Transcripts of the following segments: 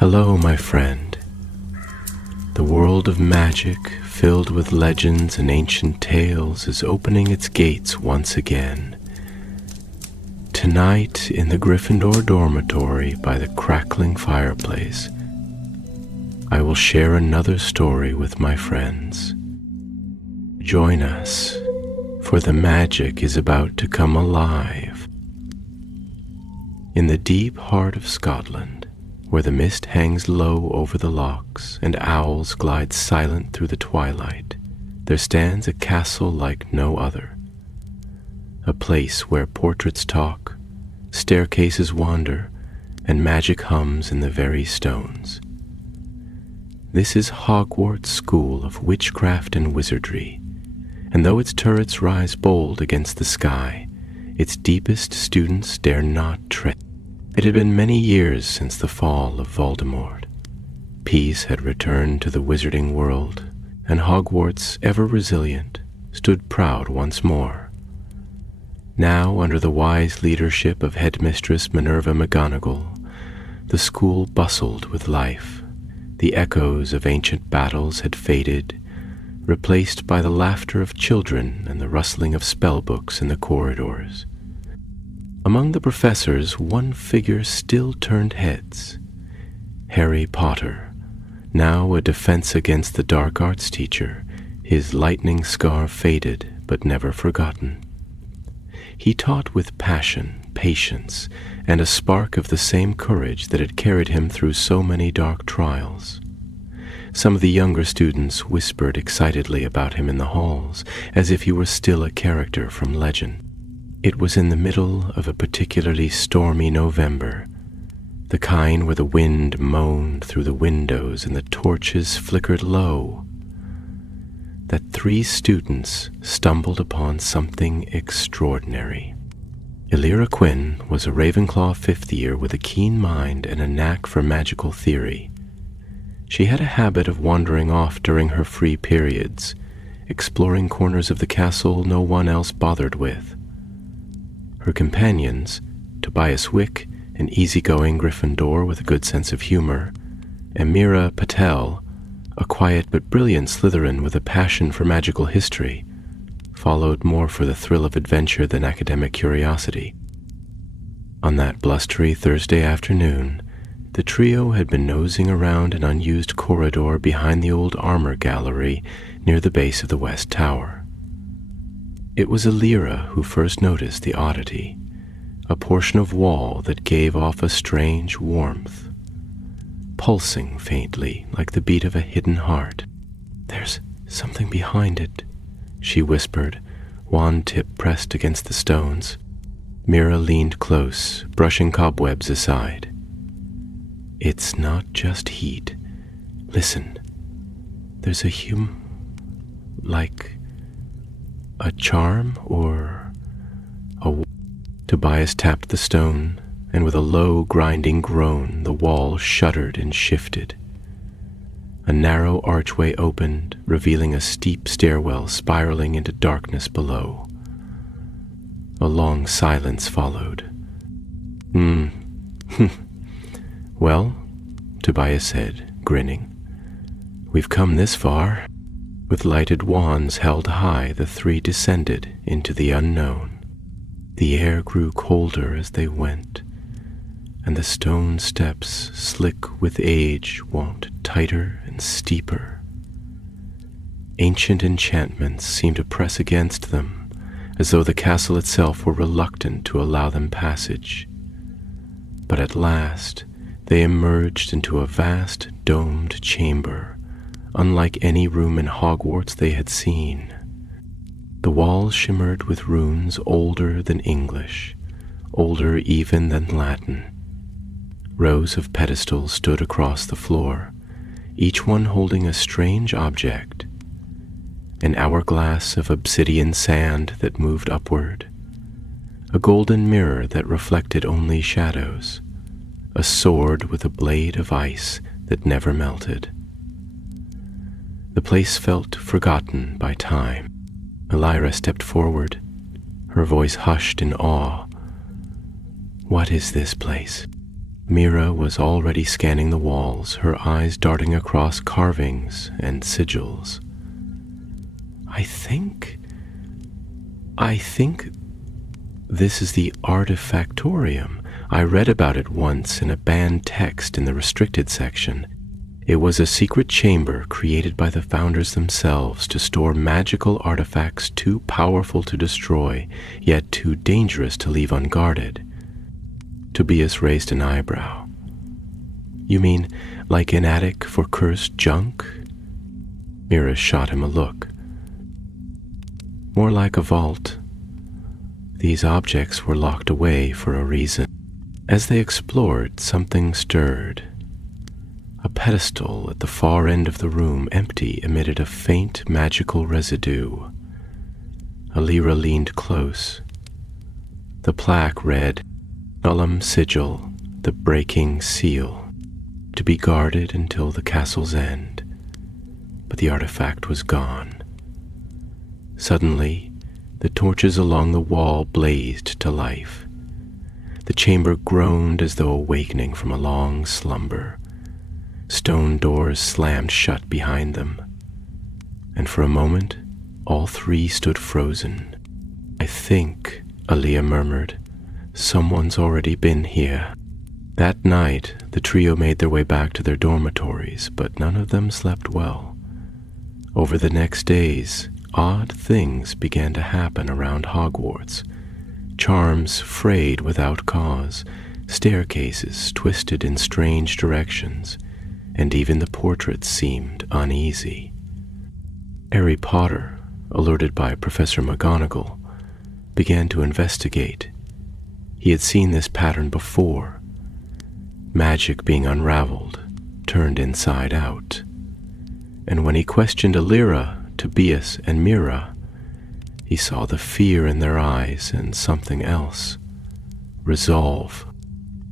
Hello, my friend. The world of magic, filled with legends and ancient tales, is opening its gates once again. Tonight, in the Gryffindor dormitory by the crackling fireplace, I will share another story with my friends. Join us, for the magic is about to come alive. In the deep heart of Scotland, where the mist hangs low over the lochs and owls glide silent through the twilight, there stands a castle like no other. A place where portraits talk, staircases wander, and magic hums in the very stones. This is Hogwarts School of Witchcraft and Wizardry, and though its turrets rise bold against the sky, its deepest students dare not tread. It had been many years since the fall of Voldemort. Peace had returned to the wizarding world, and Hogwarts, ever resilient, stood proud once more. Now, under the wise leadership of Headmistress Minerva McGonagall, the school bustled with life. The echoes of ancient battles had faded, replaced by the laughter of children and the rustling of spellbooks in the corridors. Among the professors, one figure still turned heads. Harry Potter, now a defense against the dark arts teacher, his lightning scar faded but never forgotten. He taught with passion, patience, and a spark of the same courage that had carried him through so many dark trials. Some of the younger students whispered excitedly about him in the halls, as if he were still a character from legend. It was in the middle of a particularly stormy November, the kind where the wind moaned through the windows and the torches flickered low, that three students stumbled upon something extraordinary. Elira Quinn was a Ravenclaw fifth year with a keen mind and a knack for magical theory. She had a habit of wandering off during her free periods, exploring corners of the castle no one else bothered with. Her companions, Tobias Wick, an easygoing Gryffindor with a good sense of humor, and Mira Patel, a quiet but brilliant Slytherin with a passion for magical history, followed more for the thrill of adventure than academic curiosity. On that blustery Thursday afternoon, the trio had been nosing around an unused corridor behind the old armor gallery near the base of the West Tower. It was Elira who first noticed the oddity, a portion of wall that gave off a strange warmth, pulsing faintly like the beat of a hidden heart. "There's something behind it," she whispered, wand tip pressed against the stones. Mira leaned close, brushing cobwebs aside. "It's not just heat. Listen, there's a like a charm or a..." Tobias tapped the stone, and with a low, grinding groan, the wall shuddered and shifted. A narrow archway opened, revealing a steep stairwell spiraling into darkness below. A long silence followed. "Well," Tobias said, grinning, "we've come this far." With lighted wands held high, the three descended into the unknown. The air grew colder as they went, and the stone steps, slick with age, wound tighter and steeper. Ancient enchantments seemed to press against them, as though the castle itself were reluctant to allow them passage. But at last, they emerged into a vast, domed chamber, unlike any room in Hogwarts they had seen. The walls shimmered with runes older than English, older even than Latin. Rows of pedestals stood across the floor, each one holding a strange object: an hourglass of obsidian sand that moved upward, a golden mirror that reflected only shadows, a sword with a blade of ice that never melted. The place felt forgotten by time. Elira stepped forward, her voice hushed in awe. "What is this place?" Mira was already scanning the walls, her eyes darting across carvings and sigils. I think this is the Artifactorium. I read about it once in a banned text in the restricted section. It was a secret chamber created by the founders themselves to store magical artifacts too powerful to destroy, yet too dangerous to leave unguarded. Tobias raised an eyebrow. You mean like an attic for cursed junk? Mira shot him a look. More like a vault. These objects were locked away for a reason. As they explored, something stirred. A pedestal at the far end of the room, empty, emitted a faint magical residue. Alira leaned close. The plaque read, Nullum Sigil, the breaking seal, to be guarded until the castle's end. But the artifact was gone. Suddenly, the torches along the wall blazed to life. The chamber groaned as though awakening from a long slumber. Stone doors slammed shut behind them, and for a moment, all three stood frozen. I think, Aliyah murmured, someone's already been here. That night, the trio made their way back to their dormitories, but none of them slept well. Over the next days, odd things began to happen around Hogwarts. Charms frayed without cause, staircases twisted in strange directions, and even the portraits seemed uneasy. Harry Potter, alerted by Professor McGonagall, began to investigate. He had seen this pattern before. Magic being unraveled, turned inside out. And when he questioned Alira, Tobias, and Mira, he saw the fear in their eyes and something else. Resolve.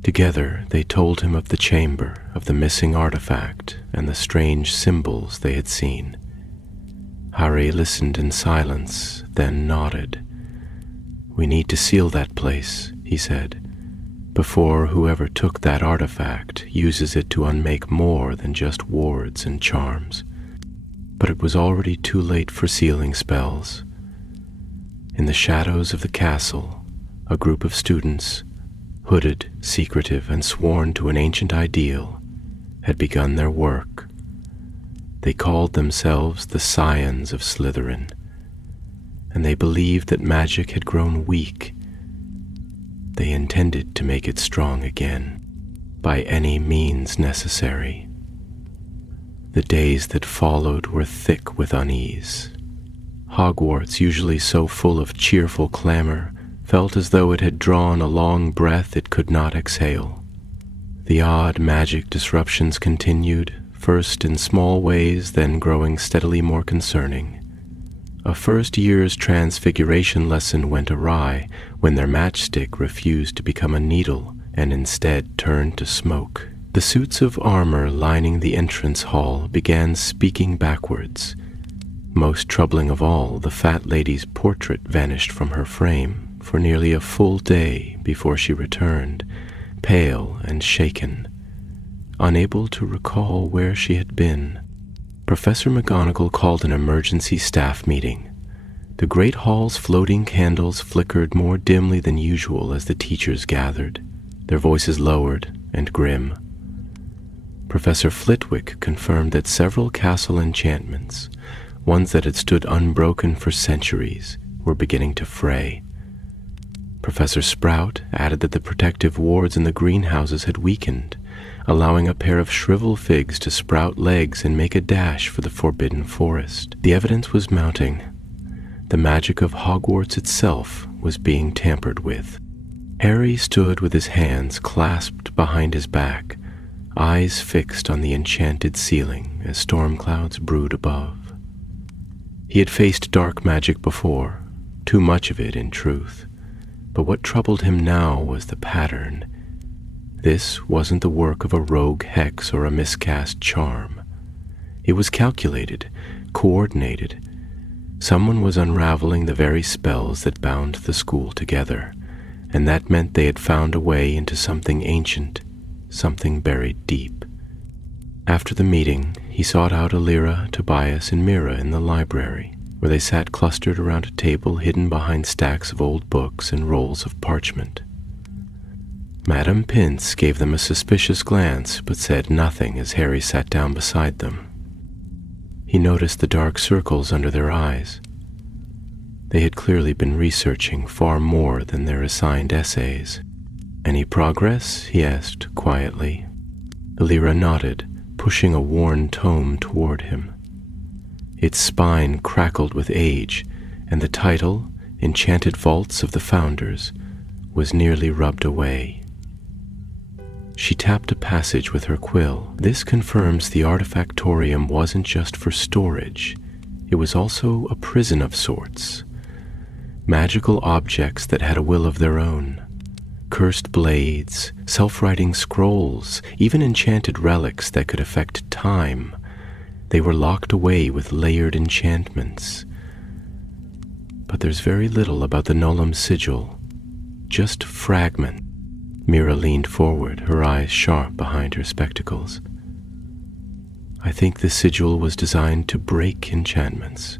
Together, they told him of the chamber, of the missing artifact, and the strange symbols they had seen. Harry listened in silence, then nodded. We need to seal that place, he said, before whoever took that artifact uses it to unmake more than just wards and charms. But it was already too late for sealing spells. In the shadows of the castle, a group of students, hooded, secretive, and sworn to an ancient ideal, had begun their work. They called themselves the Scions of Slytherin, and they believed that magic had grown weak. They intended to make it strong again, by any means necessary. The days that followed were thick with unease. Hogwarts, usually so full of cheerful clamor, felt as though it had drawn a long breath it could not exhale. The odd magic disruptions continued, first in small ways, then growing steadily more concerning. A first year's transfiguration lesson went awry when their matchstick refused to become a needle and instead turned to smoke. The suits of armor lining the entrance hall began speaking backwards. Most troubling of all, the fat lady's portrait vanished from her frame for nearly a full day before she returned, pale and shaken, unable to recall where she had been. Professor McGonagall called an emergency staff meeting. The great hall's floating candles flickered more dimly than usual as the teachers gathered, their voices lowered and grim. Professor Flitwick confirmed that several castle enchantments, ones that had stood unbroken for centuries, were beginning to fray. Professor Sprout added that the protective wards in the greenhouses had weakened, allowing a pair of shrivel figs to sprout legs and make a dash for the forbidden forest. The evidence was mounting. The magic of Hogwarts itself was being tampered with. Harry stood with his hands clasped behind his back, eyes fixed on the enchanted ceiling as storm clouds brewed above. He had faced dark magic before, too much of it in truth. But what troubled him now was the pattern. This wasn't the work of a rogue hex or a miscast charm. It was calculated, coordinated. Someone was unraveling the very spells that bound the school together, and that meant they had found a way into something ancient, something buried deep. After the meeting, he sought out Alira, Tobias, and Mira in the library, where they sat clustered around a table hidden behind stacks of old books and rolls of parchment. Madame Pince gave them a suspicious glance, but said nothing as Harry sat down beside them. He noticed the dark circles under their eyes. They had clearly been researching far more than their assigned essays. "Any progress?" he asked quietly. Alira nodded, pushing a worn tome toward him. Its spine crackled with age, and the title, Enchanted Vaults of the Founders, was nearly rubbed away. She tapped a passage with her quill. "This confirms the Artifactorium wasn't just for storage. It was also a prison of sorts. Magical objects that had a will of their own. Cursed blades, self-writing scrolls, even enchanted relics that could affect time. They were locked away with layered enchantments. But there's very little about the Nolam sigil. Just fragment." Mira leaned forward, her eyes sharp behind her spectacles. "I think the sigil was designed to break enchantments.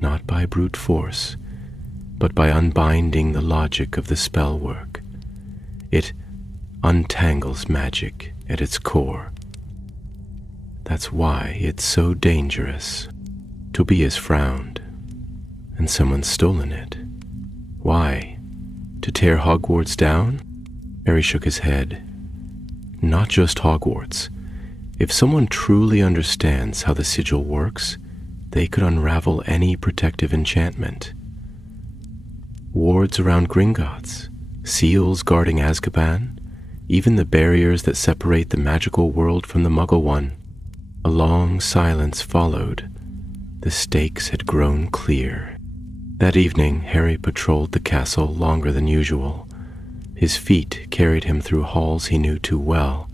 Not by brute force, but by unbinding the logic of the spell work. It untangles magic at its core. That's why it's so dangerous." Tobias frowned. "And someone's stolen it. Why? To tear Hogwarts down?" Harry shook his head. "Not just Hogwarts. If someone truly understands how the sigil works, they could unravel any protective enchantment. Wards around Gringotts, seals guarding Azkaban, even the barriers that separate the magical world from the Muggle one." A long silence followed. The stakes had grown clear. That evening, Harry patrolled the castle longer than usual. His feet carried him through halls he knew too well,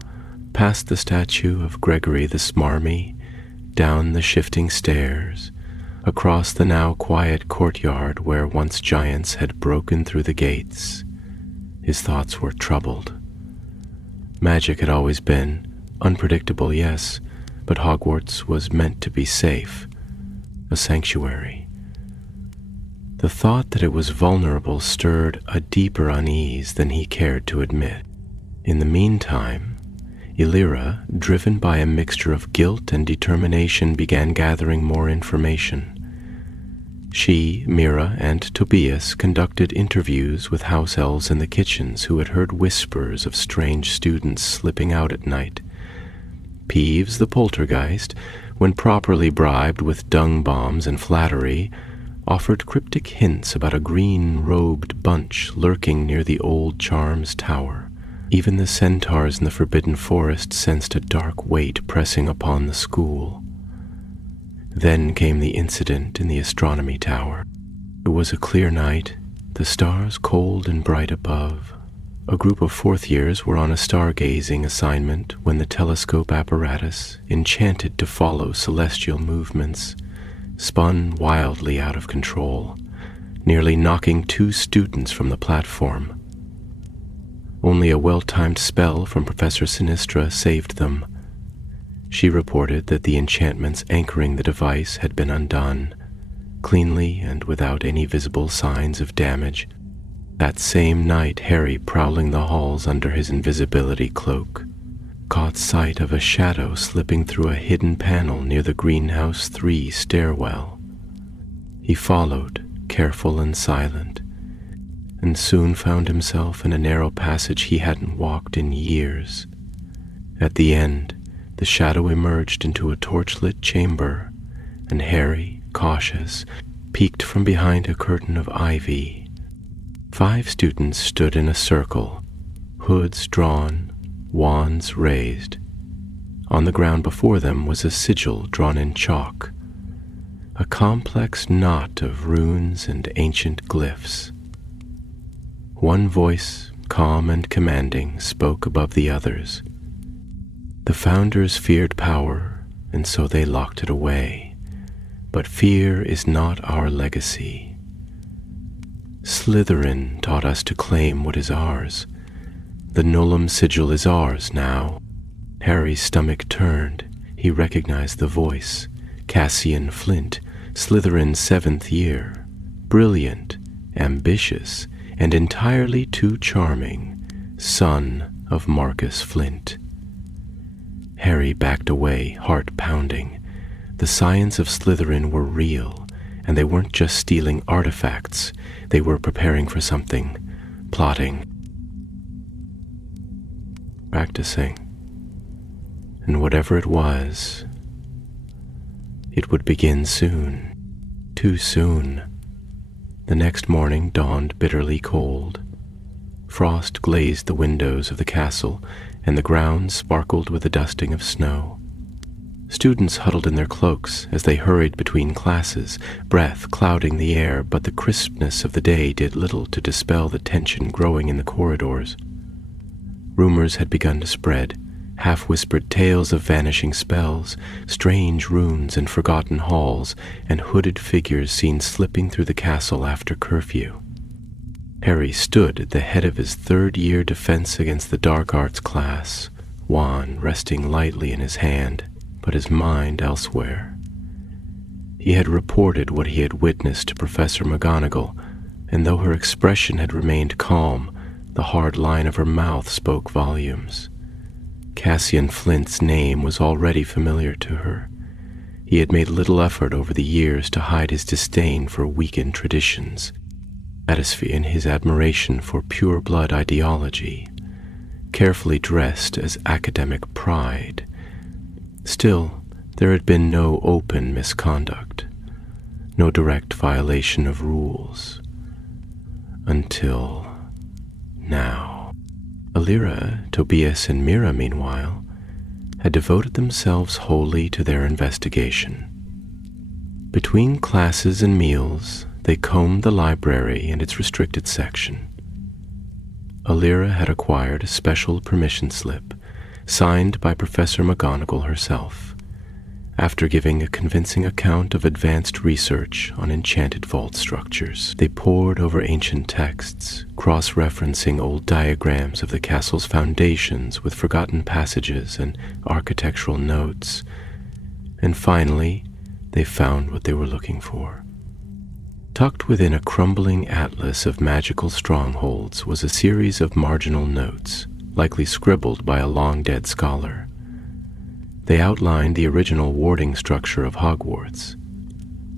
past the statue of Gregory the Smarmy, down the shifting stairs, across the now quiet courtyard where once giants had broken through the gates. His thoughts were troubled. Magic had always been unpredictable, yes, but Hogwarts was meant to be safe, a sanctuary. The thought that it was vulnerable stirred a deeper unease than he cared to admit. In the meantime, Alira, driven by a mixture of guilt and determination, began gathering more information. She, Mira, and Tobias conducted interviews with house elves in the kitchens who had heard whispers of strange students slipping out at night. Peeves the poltergeist, when properly bribed with dung bombs and flattery, offered cryptic hints about a green-robed bunch lurking near the old Charms Tower. Even the centaurs in the Forbidden Forest sensed a dark weight pressing upon the school. Then came the incident in the astronomy tower. It was a clear night, the stars cold and bright above. A group of fourth years were on a stargazing assignment when the telescope apparatus, enchanted to follow celestial movements, spun wildly out of control, nearly knocking 2 students from the platform. Only a well-timed spell from Professor Sinistra saved them. She reported that the enchantments anchoring the device had been undone, cleanly and without any visible signs of damage. That same night, Harry, prowling the halls under his invisibility cloak, caught sight of a shadow slipping through a hidden panel near the Greenhouse 3 stairwell. He followed, careful and silent, and soon found himself in a narrow passage he hadn't walked in years. At the end, the shadow emerged into a torchlit chamber, and Harry, cautious, peeked from behind a curtain of ivy. 5 students stood in a circle, hoods drawn, wands raised. On the ground before them was a sigil drawn in chalk, a complex knot of runes and ancient glyphs. One voice, calm and commanding, spoke above the others. The founders feared power, and so they locked it away. But fear is not our legacy. Slytherin taught us to claim what is ours, The Nolam sigil is ours now. Harry's stomach turned. He recognized the voice. Cassian Flint, Slytherin's 7th year. Brilliant, ambitious, and entirely too charming, son of Marcus Flint. Harry backed away, heart pounding. The scions of Slytherin were real, and they weren't just stealing artifacts. They were preparing for something, plotting, practicing. And whatever it was, it would begin soon, too soon. The next morning dawned bitterly cold. Frost glazed the windows of the castle, and the ground sparkled with the dusting of snow. Students huddled in their cloaks as they hurried between classes, breath clouding the air, but the crispness of the day did little to dispel the tension growing in the corridors. Rumors had begun to spread, half-whispered tales of vanishing spells, strange runes and forgotten halls, and hooded figures seen slipping through the castle after curfew. Harry stood at the head of his 3rd-year defense against the dark arts class, wand resting lightly in his hand, but his mind elsewhere. He had reported what he had witnessed to Professor McGonagall, and though her expression had remained calm, the hard line of her mouth spoke volumes. Cassian Flint's name was already familiar to her. He had made little effort over the years to hide his disdain for weakened traditions, in his admiration for pure-blood ideology, carefully dressed as academic pride. Still, there had been no open misconduct, no direct violation of rules. Until now. Alira, Tobias, and Mira, meanwhile, had devoted themselves wholly to their investigation. Between classes and meals, they combed the library and its restricted section. Alira had acquired a special permission slip, signed by Professor McGonagall herself, after giving a convincing account of advanced research on enchanted vault structures. They pored over ancient texts, cross-referencing old diagrams of the castle's foundations with forgotten passages and architectural notes, and finally, they found what they were looking for. Tucked within a crumbling atlas of magical strongholds was a series of marginal notes, likely scribbled by a long-dead scholar. They outlined the original warding structure of Hogwarts.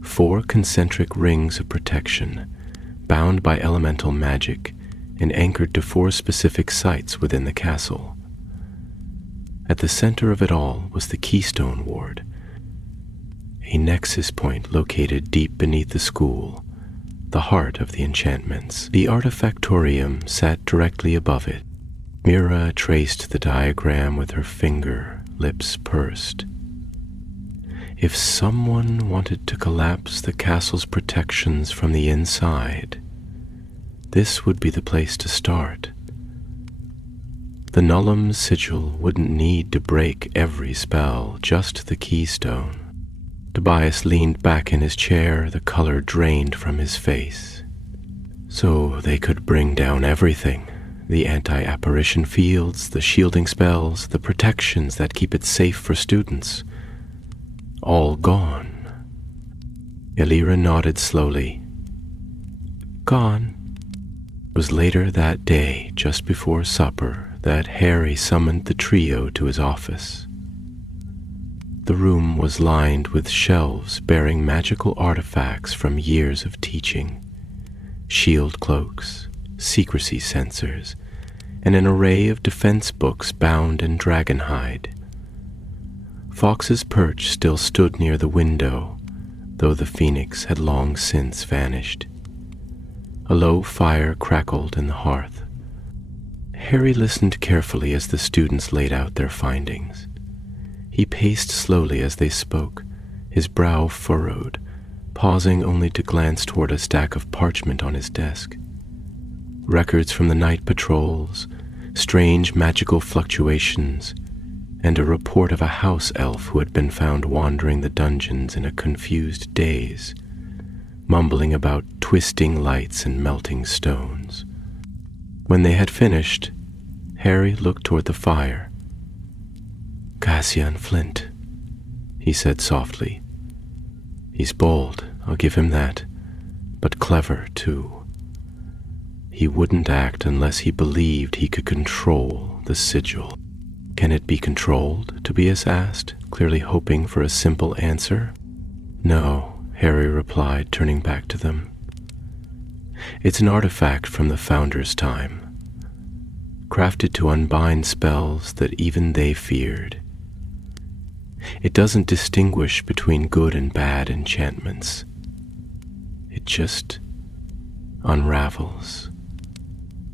4 concentric rings of protection, bound by elemental magic and anchored to 4 specific sites within the castle. At the center of it all was the Keystone Ward, a nexus point located deep beneath the school, the heart of the enchantments. The Artifactorium sat directly above it. Mira traced the diagram with her finger, lips pursed. If someone wanted to collapse the castle's protections from the inside, this would be the place to start. The Nolam sigil wouldn't need to break every spell, just the keystone. Tobias leaned back in his chair, the color drained from his face. So they could bring down everything. The anti-apparition fields, the shielding spells, the protections that keep it safe for students. All gone. Alira nodded slowly. Gone. It was later that day, just before supper, that Harry summoned the trio to his office. The room was lined with shelves bearing magical artifacts from years of teaching, shield cloaks, secrecy sensors, and an array of defense books bound in dragonhide. Fox's Perch still stood near the window, though the phoenix had long since vanished. A low fire crackled in the hearth. Harry listened carefully as the students laid out their findings. He paced slowly as they spoke, his brow furrowed, pausing only to glance toward a stack of parchment on his desk. Records from the night patrols, strange magical fluctuations, and a report of a house elf who had been found wandering the dungeons in a confused daze, mumbling about twisting lights and melting stones. When they had finished, Harry looked toward the fire. "Cassian Flint," he said softly. "He's bold, I'll give him that, but clever too. He wouldn't act unless he believed he could control the sigil." "Can it be controlled?" Tobias asked, clearly hoping for a simple answer. "No," Harry replied, turning back to them. "It's an artifact from the Founder's time, crafted to unbind spells that even they feared. It doesn't distinguish between good and bad enchantments. It just unravels,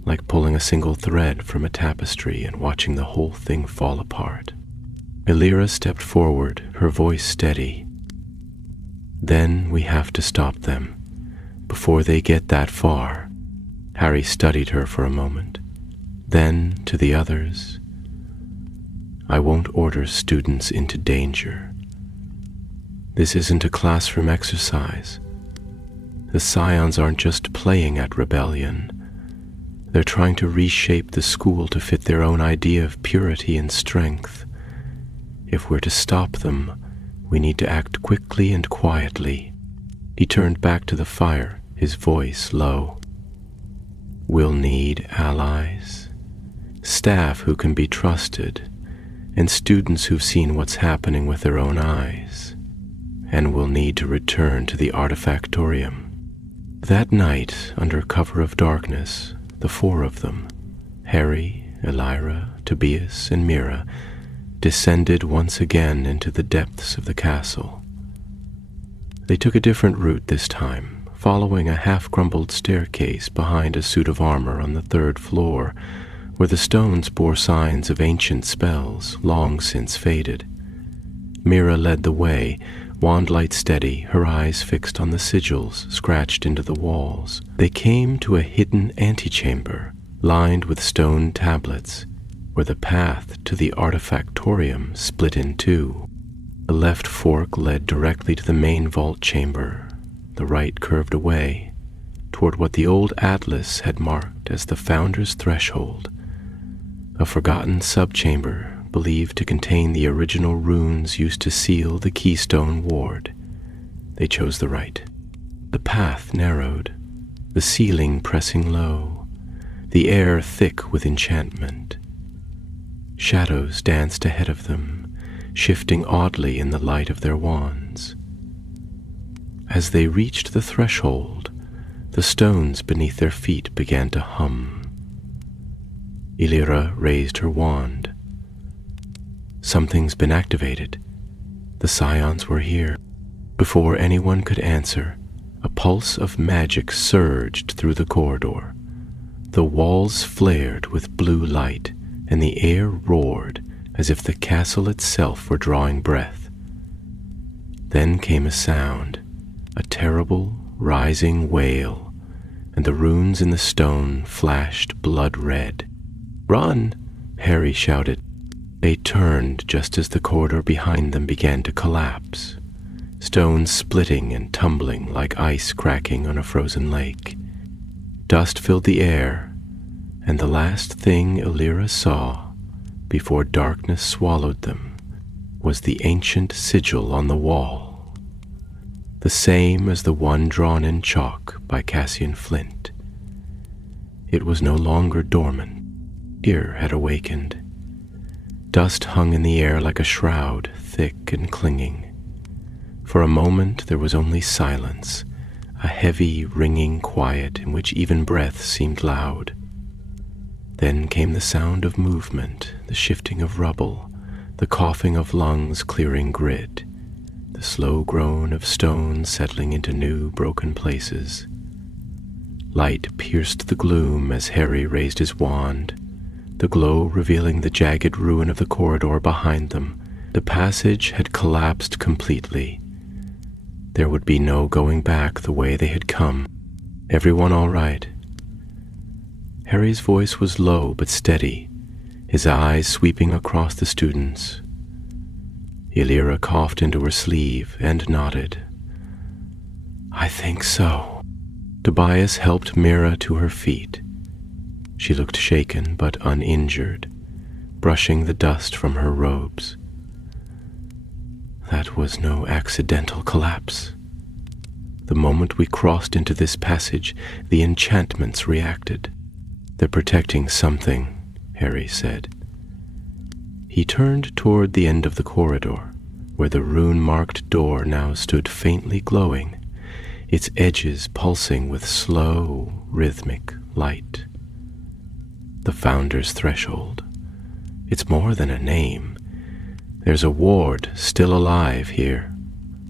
like pulling a single thread from a tapestry and watching the whole thing fall apart." Elira stepped forward, her voice steady. "Then we have to stop them, before they get that far." Harry studied her for a moment. Then, to the others, "I won't order students into danger. This isn't a classroom exercise. The Scions aren't just playing at rebellion. They're trying to reshape the school to fit their own idea of purity and strength. If we're to stop them, we need to act quickly and quietly." He turned back to the fire, his voice low. "We'll need allies, staff who can be trusted, and students who've seen what's happening with their own eyes. And we'll need to return to the Artifactorium." That night, under cover of darkness, the four of them, Harry, Elira, Tobias, and Mira, descended once again into the depths of the castle. They took a different route this time, following a half-crumbled staircase behind a suit of armor on the 3rd floor, where the stones bore signs of ancient spells long since faded. Mira led the way, wand light steady, her eyes fixed on the sigils scratched into the walls. They came to a hidden antechamber, lined with stone tablets, where the path to the Artifactorium split in two. The left fork led directly to the main vault chamber. The right curved away, toward what the old atlas had marked as the Founder's Threshold, a forgotten subchamber believed to contain the original runes used to seal the Keystone Ward. They chose the right. The path narrowed, the ceiling pressing low, the air thick with enchantment. Shadows danced ahead of them, shifting oddly in the light of their wands. As they reached the threshold, the stones beneath their feet began to hum. Elira raised her wand. "Something's been activated. The Scions were here." Before anyone could answer, a pulse of magic surged through the corridor. The walls flared with blue light, and the air roared as if the castle itself were drawing breath. Then came a sound, a terrible, rising wail, and the runes in the stone flashed blood red. "Run!" Harry shouted. They turned just as the corridor behind them began to collapse, stones splitting and tumbling like ice cracking on a frozen lake. Dust filled the air, and the last thing Elira saw, before darkness swallowed them, was the ancient sigil on the wall, the same as the one drawn in chalk by Cassian Flint. It was no longer dormant. Fear had awakened. Dust hung in the air like a shroud, thick and clinging. For a moment there was only silence, a heavy, ringing quiet in which even breath seemed loud. Then came the sound of movement, the shifting of rubble, the coughing of lungs clearing grit, the slow groan of stones settling into new, broken places. Light pierced the gloom as Harry raised his wand, the glow revealing the jagged ruin of the corridor behind them. The passage had collapsed completely. There would be no going back the way they had come. "Everyone all right?" Harry's voice was low but steady, his eyes sweeping across the students. Elira coughed into her sleeve and nodded. "I think so." Tobias helped Mira to her feet. She looked shaken but uninjured, brushing the dust from her robes. That was no accidental collapse. The moment we crossed into this passage, the enchantments reacted. They're protecting something, Harry said. He turned toward the end of the corridor, where the rune-marked door now stood faintly glowing, its edges pulsing with slow, rhythmic light. The Founder's Threshold. It's more than a name. There's a ward still alive here,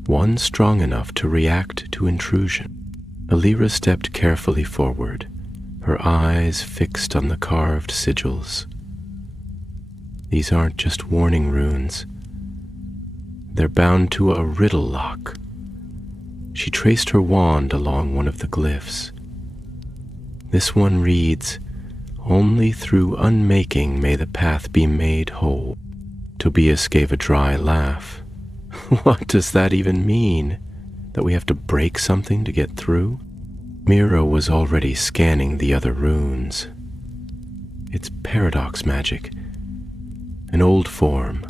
one strong enough to react to intrusion. Alira stepped carefully forward, her eyes fixed on the carved sigils. These aren't just warning runes. They're bound to a riddle lock. She traced her wand along one of the glyphs. This one reads, "Only through unmaking may the path be made whole." Tobias gave a dry laugh. What does that even mean? That we have to break something to get through? Mira was already scanning the other runes. It's paradox magic, an old form.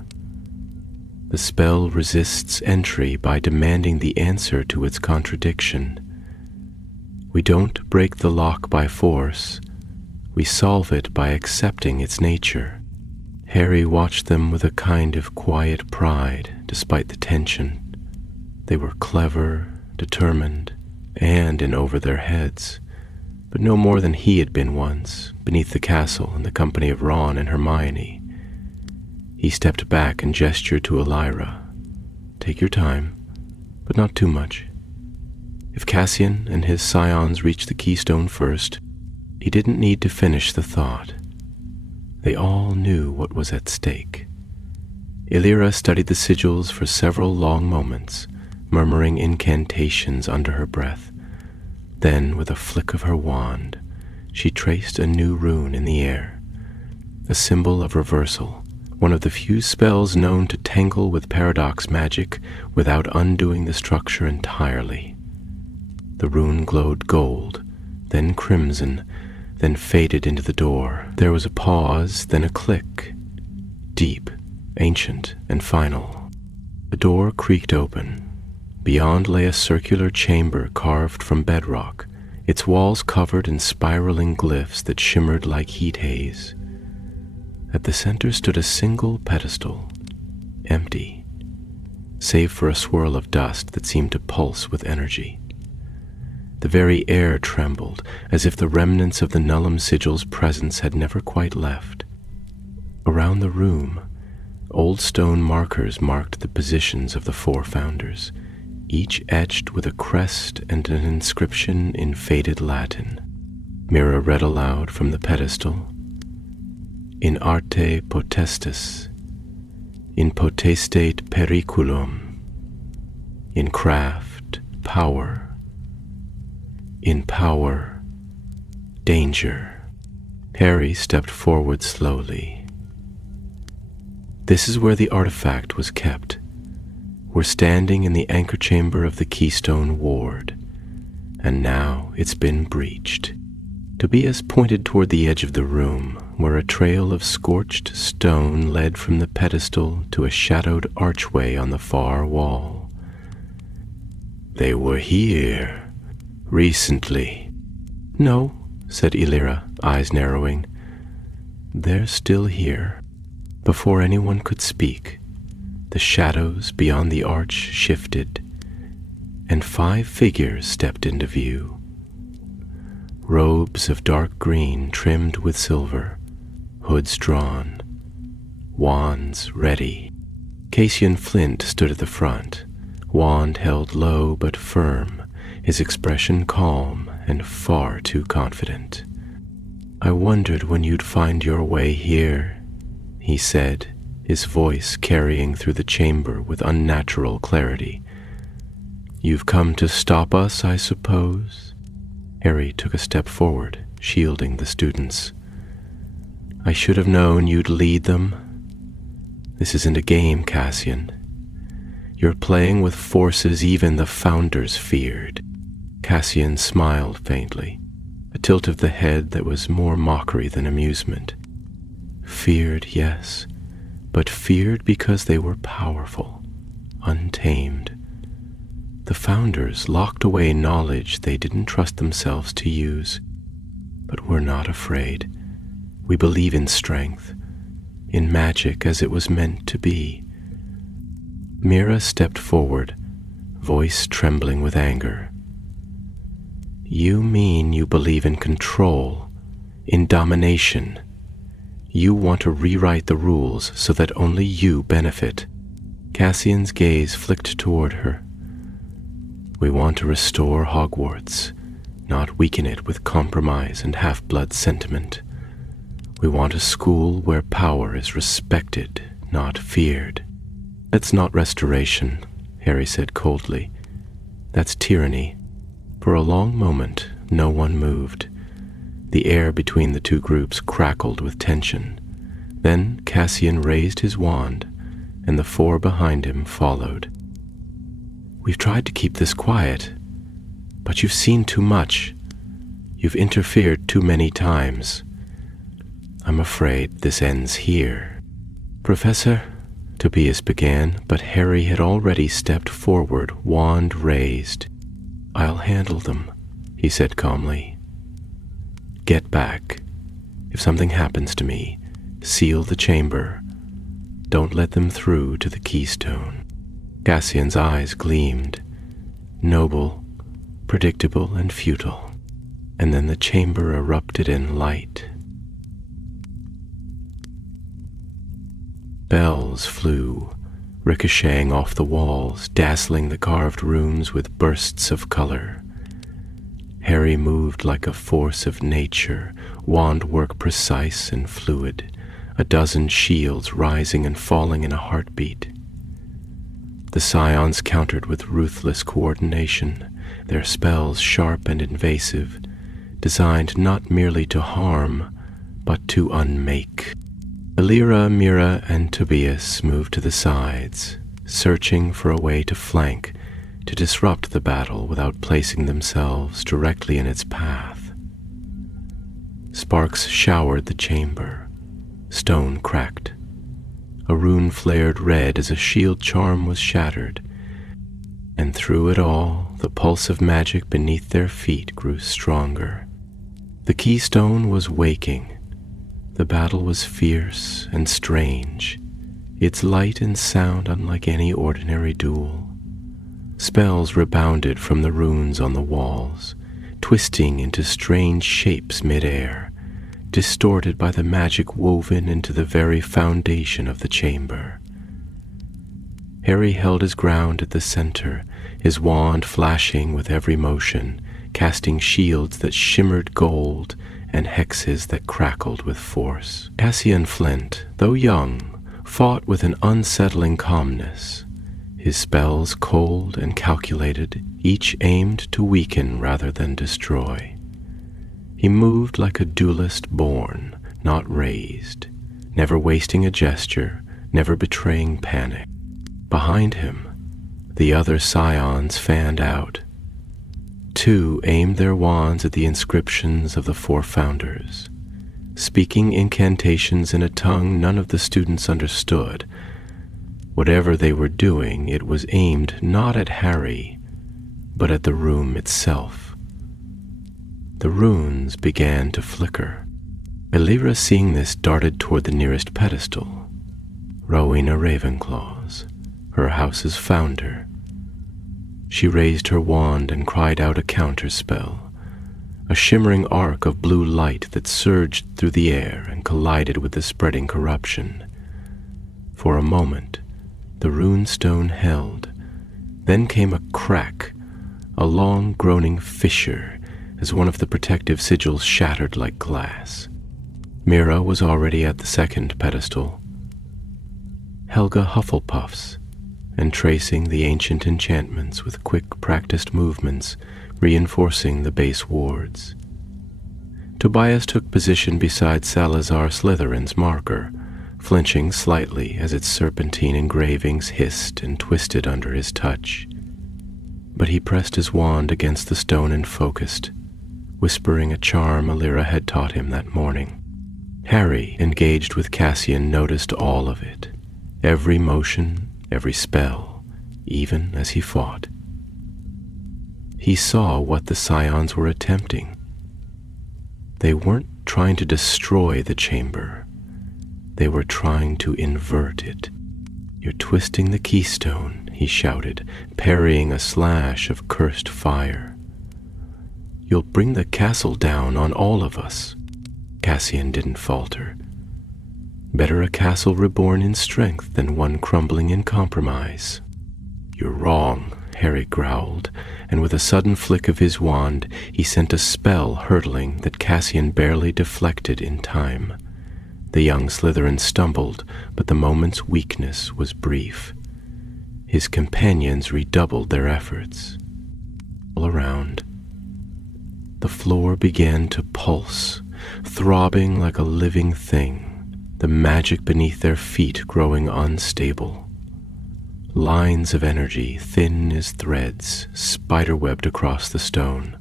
The spell resists entry by demanding the answer to its contradiction. We don't break the lock by force. We solve it by accepting its nature. Harry watched them with a kind of quiet pride, despite the tension. They were clever, determined, and in over their heads, but no more than he had been once, beneath the castle in the company of Ron and Hermione. He stepped back and gestured to Alira. Take your time, but not too much. If Cassian and his scions reached the keystone first, he didn't need to finish the thought. They all knew what was at stake. Alira studied the sigils for several long moments, murmuring incantations under her breath. Then, with a flick of her wand, she traced a new rune in the air, a symbol of reversal, one of the few spells known to tangle with paradox magic without undoing the structure entirely. The rune glowed gold, then crimson, then faded into the door. There was a pause, then a click, deep, ancient, and final. The door creaked open. Beyond lay a circular chamber carved from bedrock, its walls covered in spiraling glyphs that shimmered like heat haze. At the center stood a single pedestal, empty, save for a swirl of dust that seemed to pulse with energy. The very air trembled, as if the remnants of the Nullum Sigil's presence had never quite left. Around the room, old stone markers marked the positions of the four founders, each etched with a crest and an inscription in faded Latin. Mira read aloud from the pedestal, "In arte potestas, in potestate periculum, in craft, power, in power, danger." Harry stepped forward slowly. This is where the artifact was kept. We're standing in the anchor chamber of the Keystone Ward, and now it's been breached. Tobias pointed toward the edge of the room, where a trail of scorched stone led from the pedestal to a shadowed archway on the far wall. "They were here recently." "No," said Alira, eyes narrowing. "They're still here." Before anyone could speak, the shadows beyond the arch shifted, and 5 figures stepped into view. Robes of dark green trimmed with silver, hoods drawn, wands ready. Cassian Flint stood at the front, wand held low but firm, his expression calm and far too confident. "I wondered when you'd find your way here," he said, his voice carrying through the chamber with unnatural clarity. "You've come to stop us, I suppose?" Harry took a step forward, shielding the students. "I should have known you'd lead them. This isn't a game, Cassian. You're playing with forces even the Founders feared." Cassian smiled faintly, a tilt of the head that was more mockery than amusement. Feared, yes, but feared because they were powerful, untamed. The founders locked away knowledge they didn't trust themselves to use, but we're not afraid. We believe in strength, in magic as it was meant to be. Mira stepped forward, voice trembling with anger. You mean you believe in control, in domination. You want to rewrite the rules so that only you benefit. Cassian's gaze flicked toward her. We want to restore Hogwarts, not weaken it with compromise and half-blood sentiment. We want a school where power is respected, not feared. That's not restoration, Harry said coldly. That's tyranny. For a long moment, no one moved. The air between the two groups crackled with tension. Then Cassian raised his wand, and the four behind him followed. We've tried to keep this quiet, but you've seen too much. You've interfered too many times. I'm afraid this ends here. Professor, Tobias began, but Harry had already stepped forward, wand raised. I'll handle them, he said calmly. Get back. If something happens to me, seal the chamber. Don't let them through to the keystone. Cassian's eyes gleamed, noble, predictable, and futile, and then the chamber erupted in light. Bells flew, ricocheting off the walls, dazzling the carved rooms with bursts of color. Harry moved like a force of nature, wand work precise and fluid, a dozen shields rising and falling in a heartbeat. The scions countered with ruthless coordination, their spells sharp and invasive, designed not merely to harm, but to unmake. Elira, Mira, and Tobias moved to the sides, searching for a way to flank, to disrupt the battle without placing themselves directly in its path. Sparks showered the chamber. Stone cracked. A rune flared red as a shield charm was shattered, and through it all, the pulse of magic beneath their feet grew stronger. The keystone was waking. The battle was fierce and strange, its light and sound unlike any ordinary duel. Spells rebounded from the runes on the walls, twisting into strange shapes mid-air, distorted by the magic woven into the very foundation of the chamber. Harry held his ground at the center, his wand flashing with every motion, casting shields that shimmered gold and hexes that crackled with force. Cassian Flint, though young, fought with an unsettling calmness, his spells cold and calculated, each aimed to weaken rather than destroy. He moved like a duelist born, not raised, never wasting a gesture, never betraying panic. Behind him, the other scions fanned out. Two aimed their wands at the inscriptions of the four founders, speaking incantations in a tongue none of the students understood. Whatever they were doing, it was aimed not at Harry, but at the room itself. The runes began to flicker. Elira, seeing this, darted toward the nearest pedestal. Rowena Ravenclaw's, her house's founder. She raised her wand and cried out a counterspell, a shimmering arc of blue light that surged through the air and collided with the spreading corruption. For a moment, the runestone held. Then came a crack, a long groaning fissure, as one of the protective sigils shattered like glass. Mira was already at the second pedestal. Helga Hufflepuff's, and tracing the ancient enchantments with quick, practiced movements, reinforcing the base wards. Tobias took position beside Salazar Slytherin's marker, flinching slightly as its serpentine engravings hissed and twisted under his touch. But he pressed his wand against the stone and focused. whispering a charm Alira had taught him that morning. Harry, engaged with Cassian, noticed all of it, every motion, every spell, even as he fought. He saw what the Scions were attempting. They weren't trying to destroy the chamber. They were trying to invert it. "You're twisting the keystone," he shouted, parrying a slash of cursed fire. "You'll bring the castle down on all of us." Cassian didn't falter. Better a castle reborn in strength than one crumbling in compromise. "You're wrong," Harry growled, and with a sudden flick of his wand, he sent a spell hurtling that Cassian barely deflected in time. The young Slytherin stumbled, but the moment's weakness was brief. His companions redoubled their efforts. All around, the floor began to pulse, throbbing like a living thing, the magic beneath their feet growing unstable. Lines of energy, thin as threads, spiderwebbed across the stone.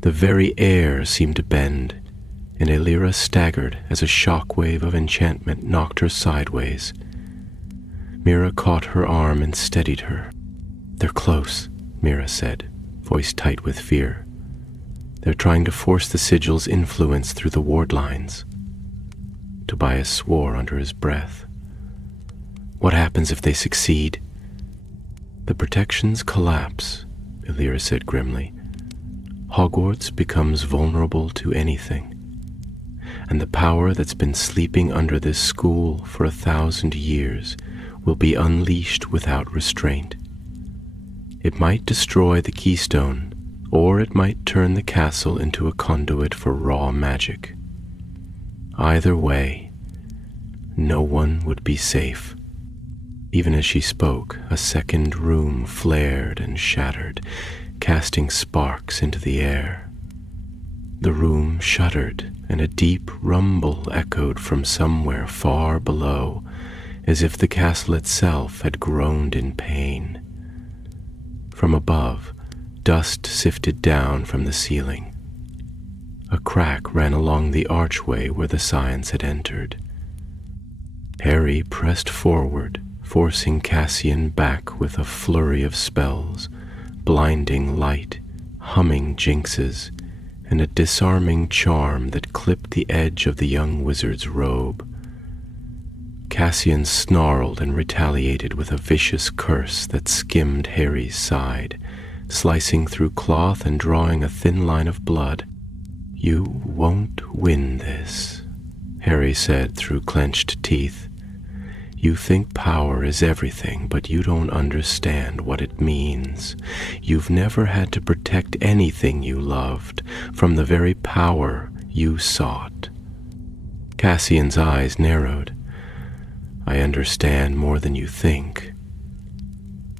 The very air seemed to bend, and Alira staggered as a shockwave of enchantment knocked her sideways. Mira caught her arm and steadied her. "They're close," Mira said, voice tight with fear. "They're trying to force the sigil's influence through the ward lines." Tobias swore under his breath. "What happens if they succeed?" "The protections collapse," Alira said grimly. "Hogwarts becomes vulnerable to anything. And the power that's been sleeping under this school for 1,000 years will be unleashed without restraint. It might destroy the keystone, or it might turn the castle into a conduit for raw magic. Either way, no one would be safe." Even as she spoke, a second room flared and shattered, casting sparks into the air. The room shuddered, and a deep rumble echoed from somewhere far below, as if the castle itself had groaned in pain. From above, dust sifted down from the ceiling. A crack ran along the archway where the Scions had entered. Harry pressed forward, forcing Cassian back with a flurry of spells, blinding light, humming jinxes, and a disarming charm that clipped the edge of the young wizard's robe. Cassian snarled and retaliated with a vicious curse that skimmed Harry's side, slicing through cloth and drawing a thin line of blood. "You won't win this," Harry said through clenched teeth. "You think power is everything, but you don't understand what it means. You've never had to protect anything you loved from the very power you sought." Cassian's eyes narrowed. "I understand more than you think."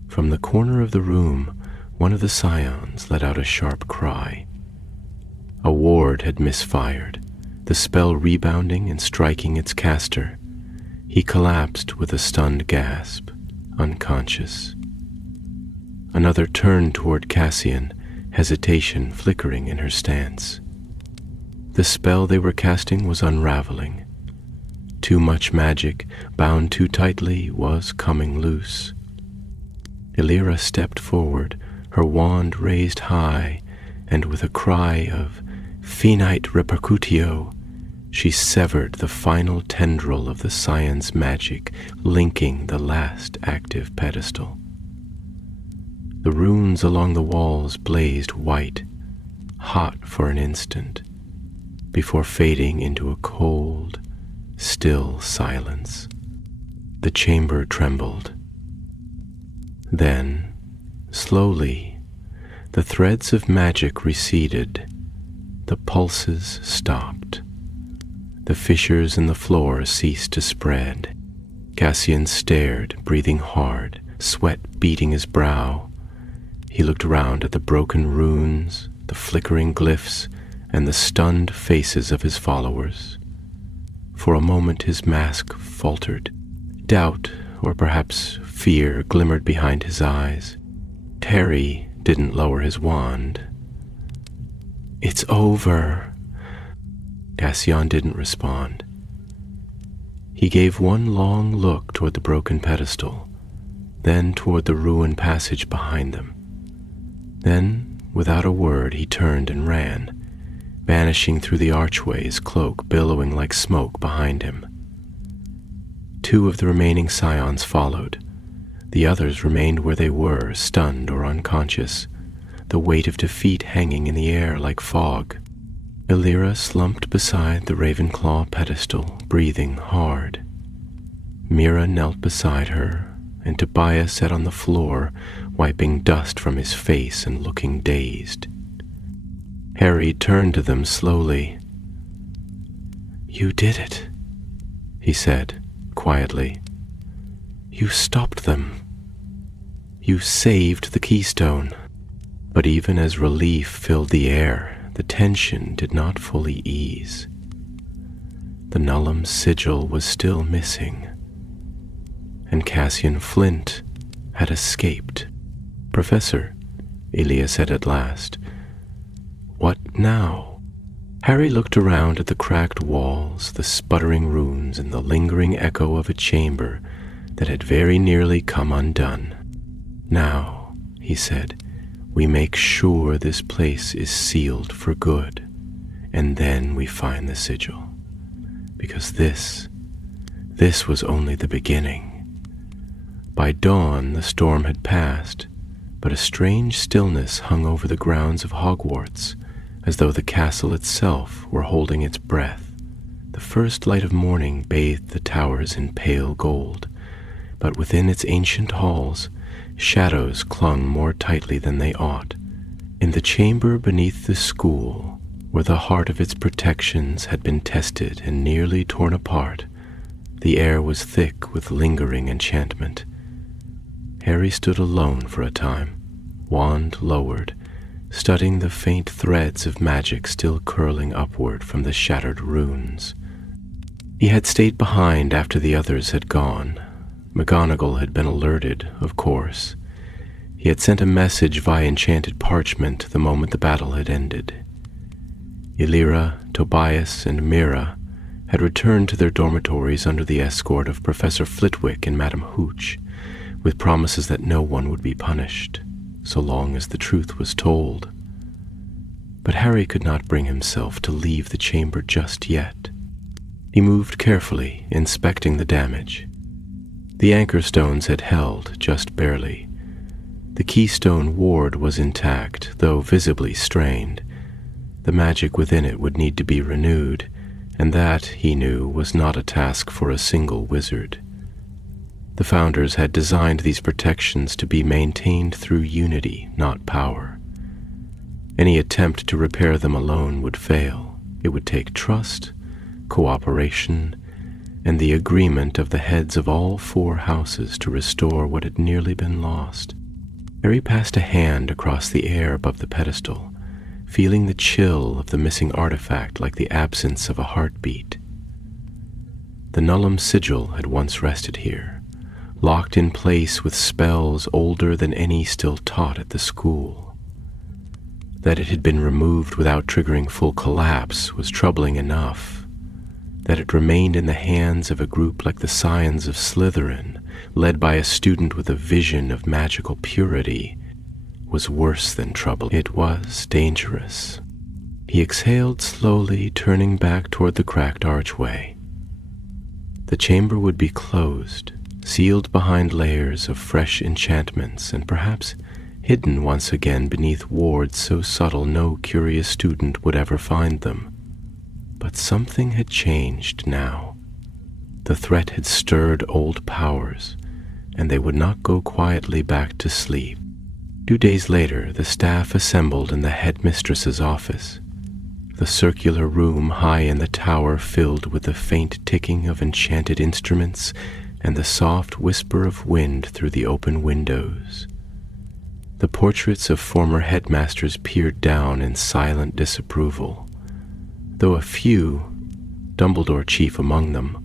From the corner of the room, one of the Scions let out a sharp cry. A ward had misfired, the spell rebounding and striking its caster. He collapsed with a stunned gasp, unconscious. Another turned toward Cassian, hesitation flickering in her stance. The spell they were casting was unraveling. Too much magic, bound too tightly, was coming loose. Alira stepped forward, her wand raised high, and with a cry of "Finite repercutio," she severed the final tendril of the Scion's magic, linking the last active pedestal. The runes along the walls blazed white, hot for an instant, before fading into a cold, still silence. The chamber trembled. Then, slowly, the threads of magic receded. The pulses stopped. The fissures in the floor ceased to spread. Cassian stared, breathing hard, sweat beading his brow. He looked around at the broken runes, the flickering glyphs, and the stunned faces of his followers. For a moment his mask faltered. Doubt, or perhaps fear, glimmered behind his eyes. Harry didn't lower his wand. It's over. Cassian didn't respond. He gave one long look toward the broken pedestal, then toward the ruined passage behind them. Then, without a word, he turned and ran, vanishing through the archway, his cloak billowing like smoke behind him. 2 of the remaining scions followed. The others remained where they were, stunned or unconscious, the weight of defeat hanging in the air like fog. Elira slumped beside the Ravenclaw pedestal, breathing hard. Mira knelt beside her, and Tobias sat on the floor, wiping dust from his face and looking dazed. Harry turned to them slowly. "You did it," he said, quietly. "You stopped them. You saved the keystone." But even as relief filled the air, the tension did not fully ease. The Nullum sigil was still missing, and Cassian Flint had escaped. "Professor," Elia said at last, "what now?" Harry looked around at the cracked walls, the sputtering runes, and the lingering echo of a chamber that had very nearly come undone. "Now," he said, "we make sure this place is sealed for good, and then we find the sigil. Because this was only the beginning." By dawn, the storm had passed, but a strange stillness hung over the grounds of Hogwarts, as though the castle itself were holding its breath. The first light of morning bathed the towers in pale gold, but within its ancient halls, shadows clung more tightly than they ought. In the chamber beneath the school, where the heart of its protections had been tested and nearly torn apart, the air was thick with lingering enchantment. Harry stood alone for a time, wand lowered, studying the faint threads of magic still curling upward from the shattered runes. He had stayed behind after the others had gone. McGonagall had been alerted, of course. He had sent a message via enchanted parchment the moment the battle had ended. Elira, Tobias, and Mira had returned to their dormitories under the escort of Professor Flitwick and Madame Hooch, with promises that no one would be punished, so long as the truth was told. But Harry could not bring himself to leave the chamber just yet. He moved carefully, inspecting the damage. The anchor stones had held, just barely. The keystone ward was intact, though visibly strained. The magic within it would need to be renewed, and that, he knew, was not a task for a single wizard. The founders had designed these protections to be maintained through unity, not power. Any attempt to repair them alone would fail. It would take trust, cooperation, and the agreement of the heads of all 4 houses to restore what had nearly been lost. Harry passed a hand across the air above the pedestal, feeling the chill of the missing artifact like the absence of a heartbeat. The Nullum sigil had once rested here, locked in place with spells older than any still taught at the school. That it had been removed without triggering full collapse was troubling enough. That it remained in the hands of a group like the Scions of Slytherin, led by a student with a vision of magical purity, was worse than trouble. It was dangerous. He exhaled slowly, turning back toward the cracked archway. The chamber would be closed, sealed behind layers of fresh enchantments, and perhaps hidden once again beneath wards so subtle no curious student would ever find them. But something had changed now. The threat had stirred old powers, and they would not go quietly back to sleep. 2 days later, the staff assembled in the headmistress's office. The circular room high in the tower filled with the faint ticking of enchanted instruments and the soft whisper of wind through the open windows. The portraits of former headmasters peered down in silent disapproval, though a few, Dumbledore chief among them,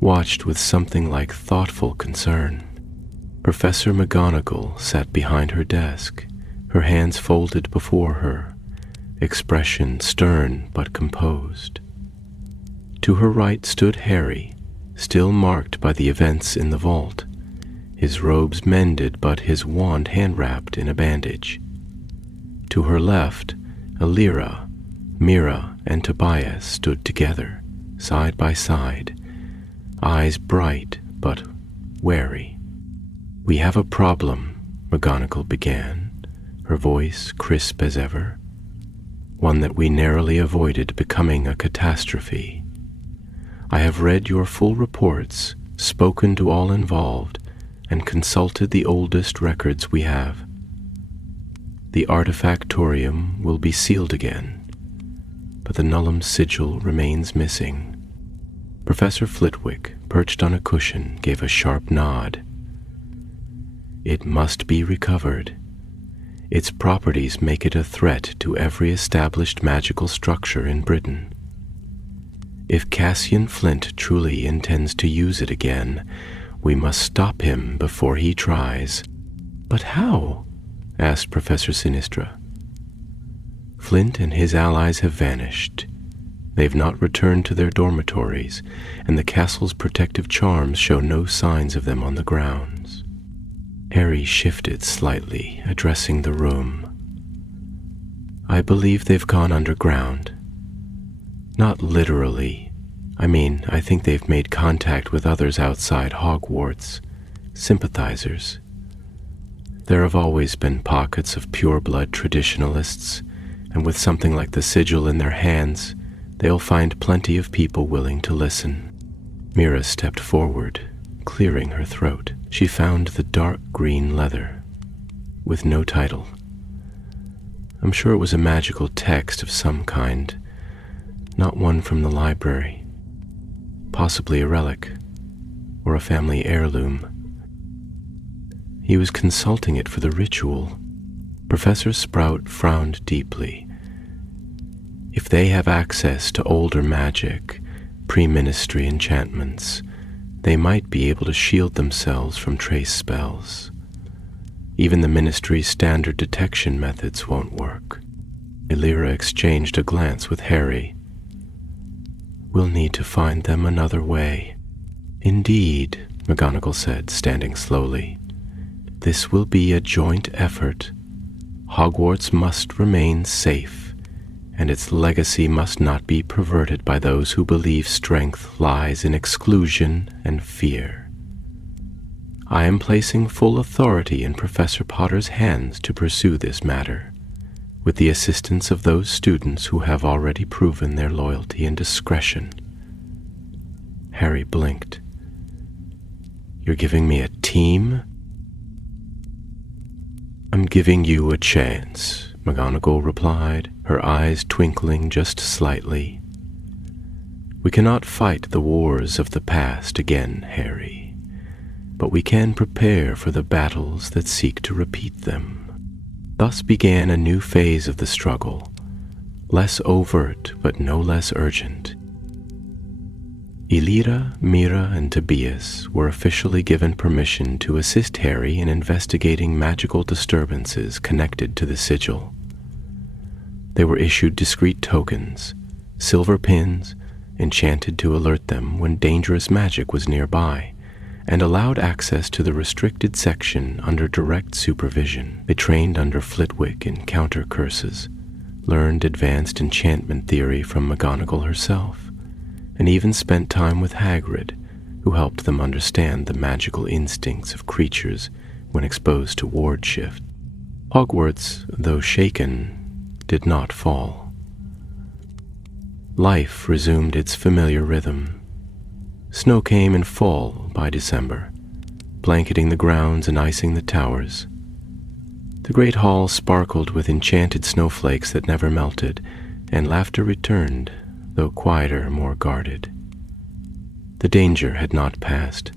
watched with something like thoughtful concern. Professor McGonagall sat behind her desk, her hands folded before her, expression stern but composed. To her right stood Harry, still marked by the events in the vault, his robes mended but his wand hand-wrapped in a bandage. To her left, Alira, Mira, and Tobias stood together, side by side, eyes bright but wary. "We have a problem," McGonagall began, her voice crisp as ever, "one that we narrowly avoided becoming a catastrophe. I have read your full reports, spoken to all involved, and consulted the oldest records we have. The Artifactorium will be sealed again, but the Nullum sigil remains missing." Professor Flitwick, perched on a cushion, gave a sharp nod. "It must be recovered. Its properties make it a threat to every established magical structure in Britain. If Cassian Flint truly intends to use it again, we must stop him before he tries." "But how?" asked Professor Sinistra. "Flint and his allies have vanished. They've not returned to their dormitories, and the castle's protective charms show no signs of them on the grounds." Harry shifted slightly, addressing the room. "I believe they've gone underground. Not literally. I think they've made contact with others outside Hogwarts, sympathizers. There have always been pockets of pure-blood traditionalists, and with something like the sigil in their hands, they'll find plenty of people willing to listen." Mira stepped forward, clearing her throat. She found the dark green leather, with no title. I'm sure it was a magical text of some kind, not one from the library. Possibly a relic, or a family heirloom. He was consulting it for the ritual. Professor Sprout frowned deeply. If they have access to older magic, pre-ministry enchantments, they might be able to shield themselves from trace spells. Even the ministry's standard detection methods won't work. Alira exchanged a glance with Harry. "We'll need to find them another way." "Indeed," McGonagall said, standing slowly. "This will be a joint effort. Hogwarts must remain safe, and its legacy must not be perverted by those who believe strength lies in exclusion and fear. I am placing full authority in Professor Potter's hands to pursue this matter, with the assistance of those students who have already proven their loyalty and discretion." Harry blinked. "You're giving me a team?" "I'm giving you a chance," McGonagall replied, her eyes twinkling just slightly. "We cannot fight the wars of the past again, Harry, but we can prepare for the battles that seek to repeat them." Thus began a new phase of the struggle, less overt but no less urgent. Alira, Mira, and Tobias were officially given permission to assist Harry in investigating magical disturbances connected to the sigil. They were issued discreet tokens, silver pins, enchanted to alert them when dangerous magic was nearby, and allowed access to the restricted section under direct supervision. They trained under Flitwick in counter curses, learned advanced enchantment theory from McGonagall herself, and even spent time with Hagrid, who helped them understand the magical instincts of creatures when exposed to ward shift. Hogwarts, though shaken, did not fall. Life resumed its familiar rhythm. Snow came in fall by December, blanketing the grounds and icing the towers. The great hall sparkled with enchanted snowflakes that never melted, and laughter returned, though quieter, more guarded. The danger had not passed,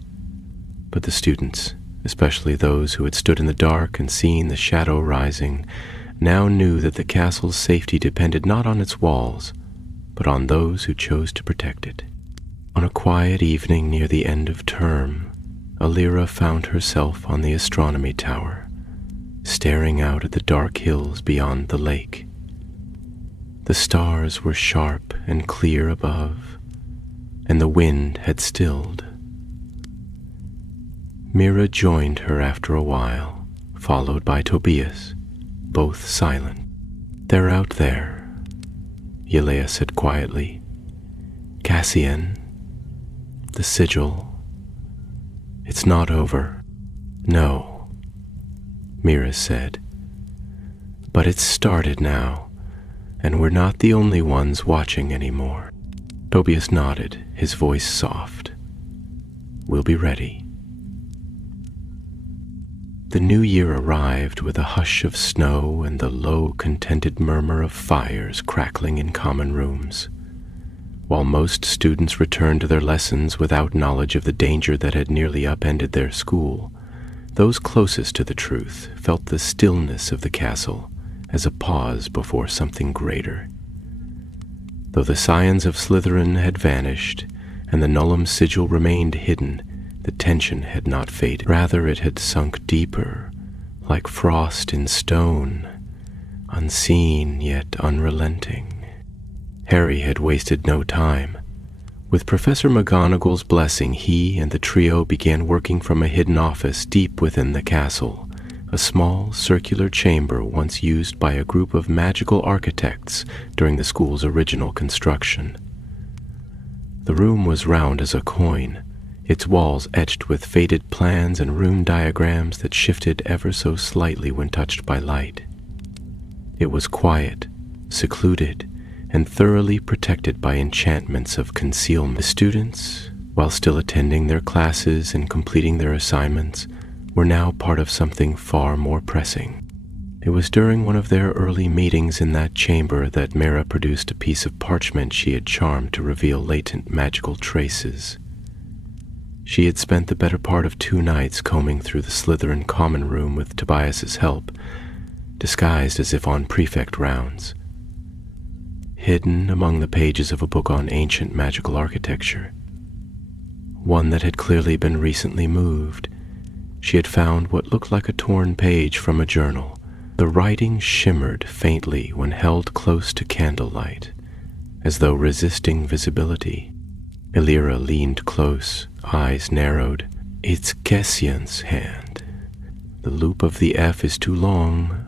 but the students, especially those who had stood in the dark and seen the shadow rising, now knew that the castle's safety depended not on its walls, but on those who chose to protect it. On a quiet evening near the end of term, Alira found herself on the astronomy tower, staring out at the dark hills beyond the lake. The stars were sharp and clear above, and the wind had stilled. Mira joined her after a while, followed by Tobias, both silent. "They're out there," Yelea said quietly. "Cassian, the sigil, it's not over." "No," Mira said, "but it's started now, and we're not the only ones watching anymore." Tobias nodded, his voice soft. "We'll be ready." The new year arrived with a hush of snow and the low, contented murmur of fires crackling in common rooms. While most students returned to their lessons without knowledge of the danger that had nearly upended their school, those closest to the truth felt the stillness of the castle as a pause before something greater. Though the scions of Slytherin had vanished and the Nullum sigil remained hidden, the tension had not faded. Rather, it had sunk deeper, like frost in stone, unseen yet unrelenting. Harry had wasted no time. With Professor McGonagall's blessing, he and the trio began working from a hidden office deep within the castle, a small circular chamber once used by a group of magical architects during the school's original construction. The room was round as a coin, its walls etched with faded plans and room diagrams that shifted ever so slightly when touched by light. It was quiet, secluded, and thoroughly protected by enchantments of concealment. The students, while still attending their classes and completing their assignments, were now part of something far more pressing. It was during one of their early meetings in that chamber that Mira produced a piece of parchment she had charmed to reveal latent magical traces. She had spent the better part of 2 nights combing through the Slytherin common room with Tobias's help, disguised as if on prefect rounds. Hidden among the pages of a book on ancient magical architecture, one that had clearly been recently moved, she had found what looked like a torn page from a journal. The writing shimmered faintly when held close to candlelight, as though resisting visibility. Elira leaned close, eyes narrowed. "It's Cassian's hand. The loop of the F is too long,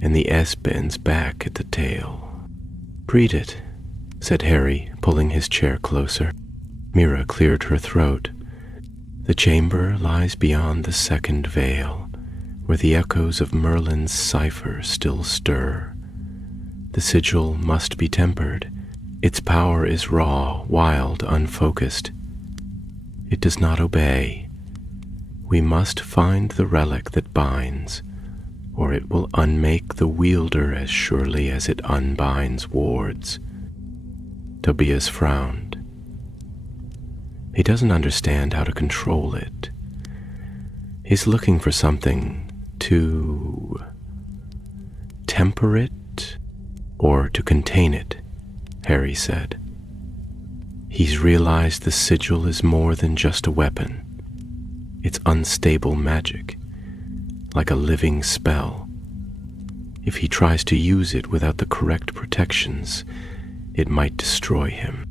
and the S bends back at the tail." "Read it," said Harry, pulling his chair closer. Mira cleared her throat. "The chamber lies beyond the second veil, where the echoes of Merlin's cipher still stir. The sigil must be tempered. Its power is raw, wild, unfocused. It does not obey. We must find the relic that binds, or it will unmake the wielder as surely as it unbinds wards." Tobias frowned. He doesn't understand how to control it. He's looking for something to temper it or to contain it, Harry said. He's realized the sigil is more than just a weapon. It's unstable magic, like a living spell. If he tries to use it without the correct protections, it might destroy him.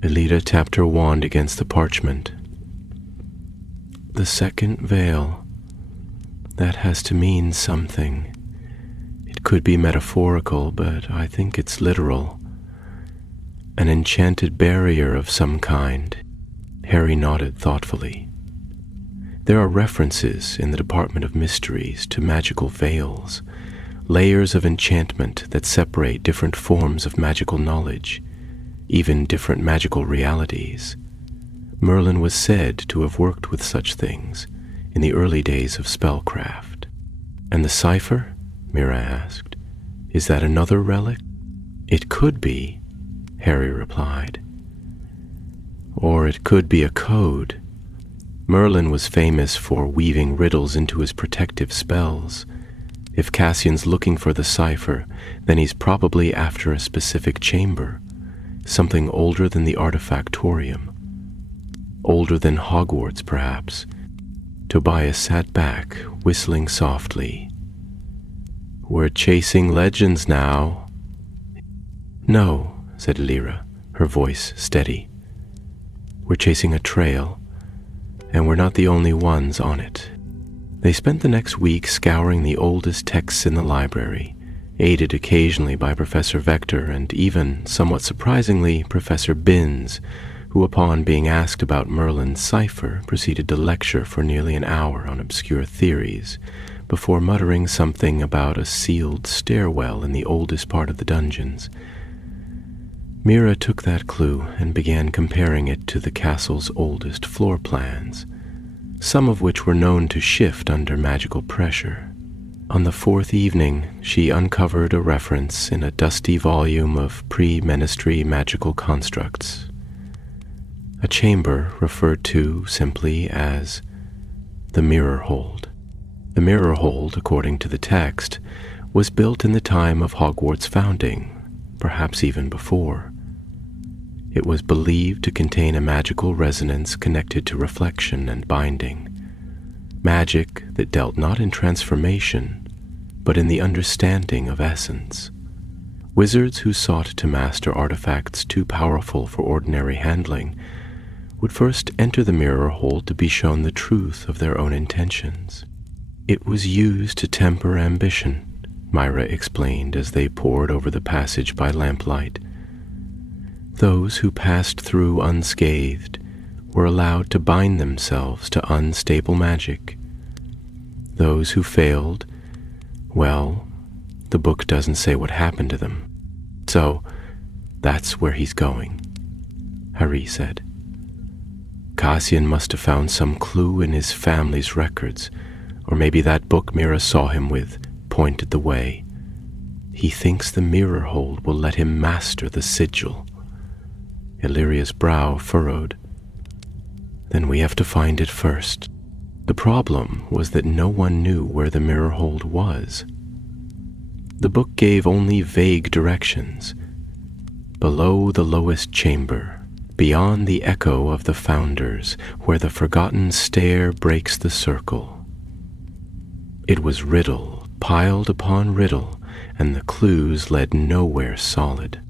Elida tapped her wand against the parchment. "The second veil. That has to mean something. It could be metaphorical, but I think it's literal. An enchanted barrier of some kind." Harry nodded thoughtfully. "There are references in the Department of Mysteries to magical veils, layers of enchantment that separate different forms of magical knowledge, even different magical realities. Merlin was said to have worked with such things in the early days of spellcraft." "And the cipher?" Mira asked. "Is that another relic?" "It could be," Harry replied. "Or it could be a code. Merlin was famous for weaving riddles into his protective spells. If Cassian's looking for the cipher, then he's probably after a specific chamber, something older than the Artifactorium. Older than Hogwarts, perhaps." Tobias sat back, whistling softly. "We're chasing legends now." "No," said Lyra, her voice steady. "We're chasing a trail, and we're not the only ones on it." They spent the next week scouring the oldest texts in the library, aided occasionally by Professor Vector and even, somewhat surprisingly, Professor Binns, who, upon being asked about Merlin's cipher, proceeded to lecture for nearly an hour on obscure theories, before muttering something about a sealed stairwell in the oldest part of the dungeons. Mira took that clue and began comparing it to the castle's oldest floor plans, some of which were known to shift under magical pressure. On the fourth evening, she uncovered a reference in a dusty volume of pre-ministry magical constructs. A chamber referred to simply as the Mirror Hold. The Mirror Hold, according to the text, was built in the time of Hogwarts' founding, perhaps even before. It was believed to contain a magical resonance connected to reflection and binding, magic that dealt not in transformation, but in the understanding of essence. Wizards who sought to master artifacts too powerful for ordinary handling would first enter the Mirror Hold to be shown the truth of their own intentions. It was used to temper ambition, Myra explained as they pored over the passage by lamplight. Those who passed through unscathed were allowed to bind themselves to unstable magic. Those who failed, well, the book doesn't say what happened to them. So, that's where he's going, Harry said. Cassian must have found some clue in his family's records, or maybe that book Mira saw him with pointed the way. He thinks the Mirror Hold will let him master the sigil. Illyria's brow furrowed. Then we have to find it first. The problem was that no one knew where the Mirror Hold was. The book gave only vague directions. Below the lowest chamber, beyond the echo of the founders, where the forgotten stair breaks the circle. It was riddle piled upon riddle, and the clues led nowhere solid.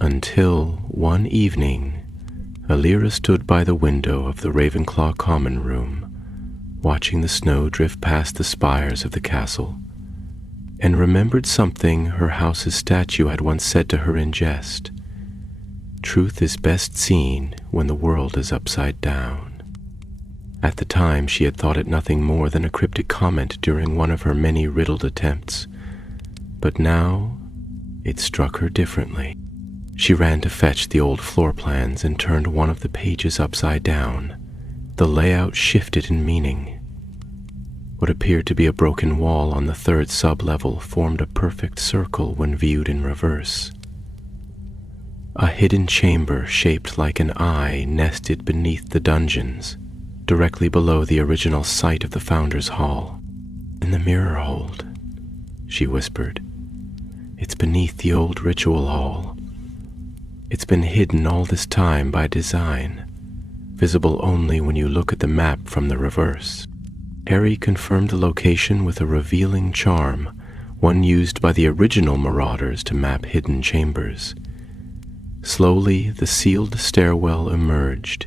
Until one evening, Alira stood by the window of the Ravenclaw common room, watching the snow drift past the spires of the castle, and remembered something her house's statue had once said to her in jest. Truth is best seen when the world is upside down. At the time, she had thought it nothing more than a cryptic comment during one of her many riddled attempts, but now it struck her differently. She ran to fetch the old floor plans and turned one of the pages upside down. The layout shifted in meaning. What appeared to be a broken wall on the third sub-level formed a perfect circle when viewed in reverse. A hidden chamber shaped like an eye nested beneath the dungeons, directly below the original site of the Founders' Hall. "In the Mirror Hold," she whispered. "It's beneath the old ritual hall. It's been hidden all this time by design, visible only when you look at the map from the reverse." Harry confirmed the location with a revealing charm, one used by the original Marauders to map hidden chambers. Slowly, the sealed stairwell emerged,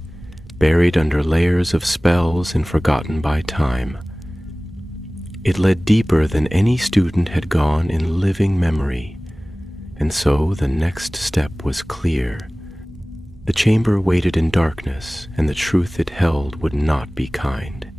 buried under layers of spells and forgotten by time. It led deeper than any student had gone in living memory, and so the next step was clear. The chamber waited in darkness, and the truth it held would not be kind.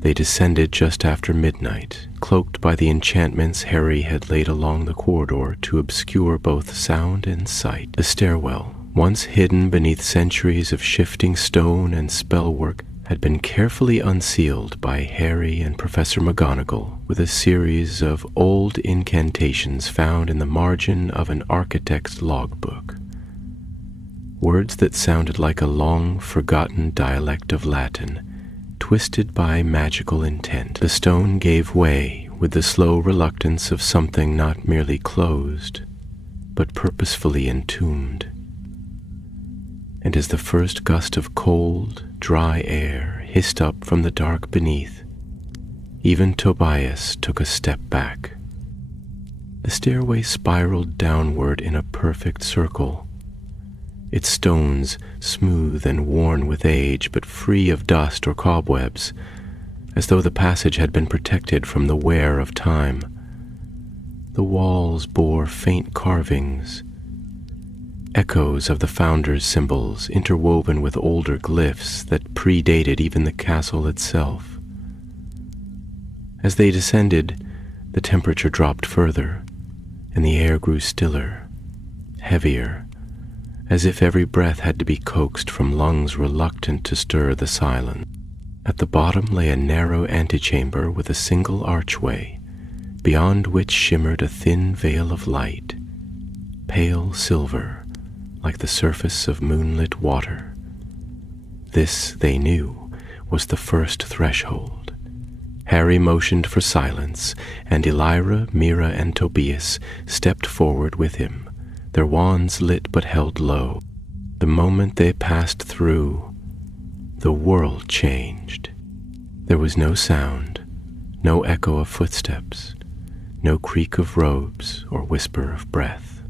They descended just after midnight, cloaked by the enchantments Harry had laid along the corridor to obscure both sound and sight. The stairwell, once hidden beneath centuries of shifting stone and spellwork, had been carefully unsealed by Harry and Professor McGonagall with a series of old incantations found in the margin of an architect's logbook. Words that sounded like a long-forgotten dialect of Latin, twisted by magical intent. The stone gave way with the slow reluctance of something not merely closed, but purposefully entombed. And as the first gust of cold, dry air hissed up from the dark beneath, even Tobias took a step back. The stairway spiraled downward in a perfect circle, its stones smooth and worn with age, but free of dust or cobwebs, as though the passage had been protected from the wear of time. The walls bore faint carvings, echoes of the founder's symbols interwoven with older glyphs that predated even the castle itself. As they descended, the temperature dropped further, and the air grew stiller, heavier, as if every breath had to be coaxed from lungs reluctant to stir the silence. At the bottom lay a narrow antechamber with a single archway, beyond which shimmered a thin veil of light, pale silver, like the surface of moonlit water. This, they knew, was the first threshold. Harry motioned for silence, and Elira, Mira, and Tobias stepped forward with him, their wands lit but held low. The moment they passed through, the world changed. There was no sound, no echo of footsteps, no creak of robes or whisper of breath.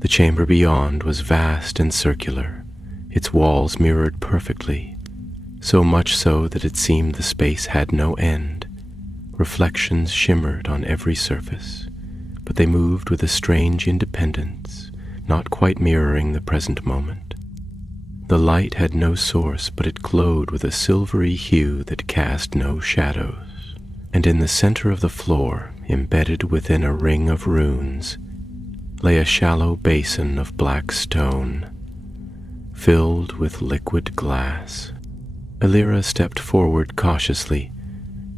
The chamber beyond was vast and circular, its walls mirrored perfectly, so much so that it seemed the space had no end. Reflections shimmered on every surface, but they moved with a strange independence, not quite mirroring the present moment. The light had no source, but it glowed with a silvery hue that cast no shadows. And in the center of the floor, embedded within a ring of runes, lay a shallow basin of black stone, filled with liquid glass. Elira stepped forward cautiously,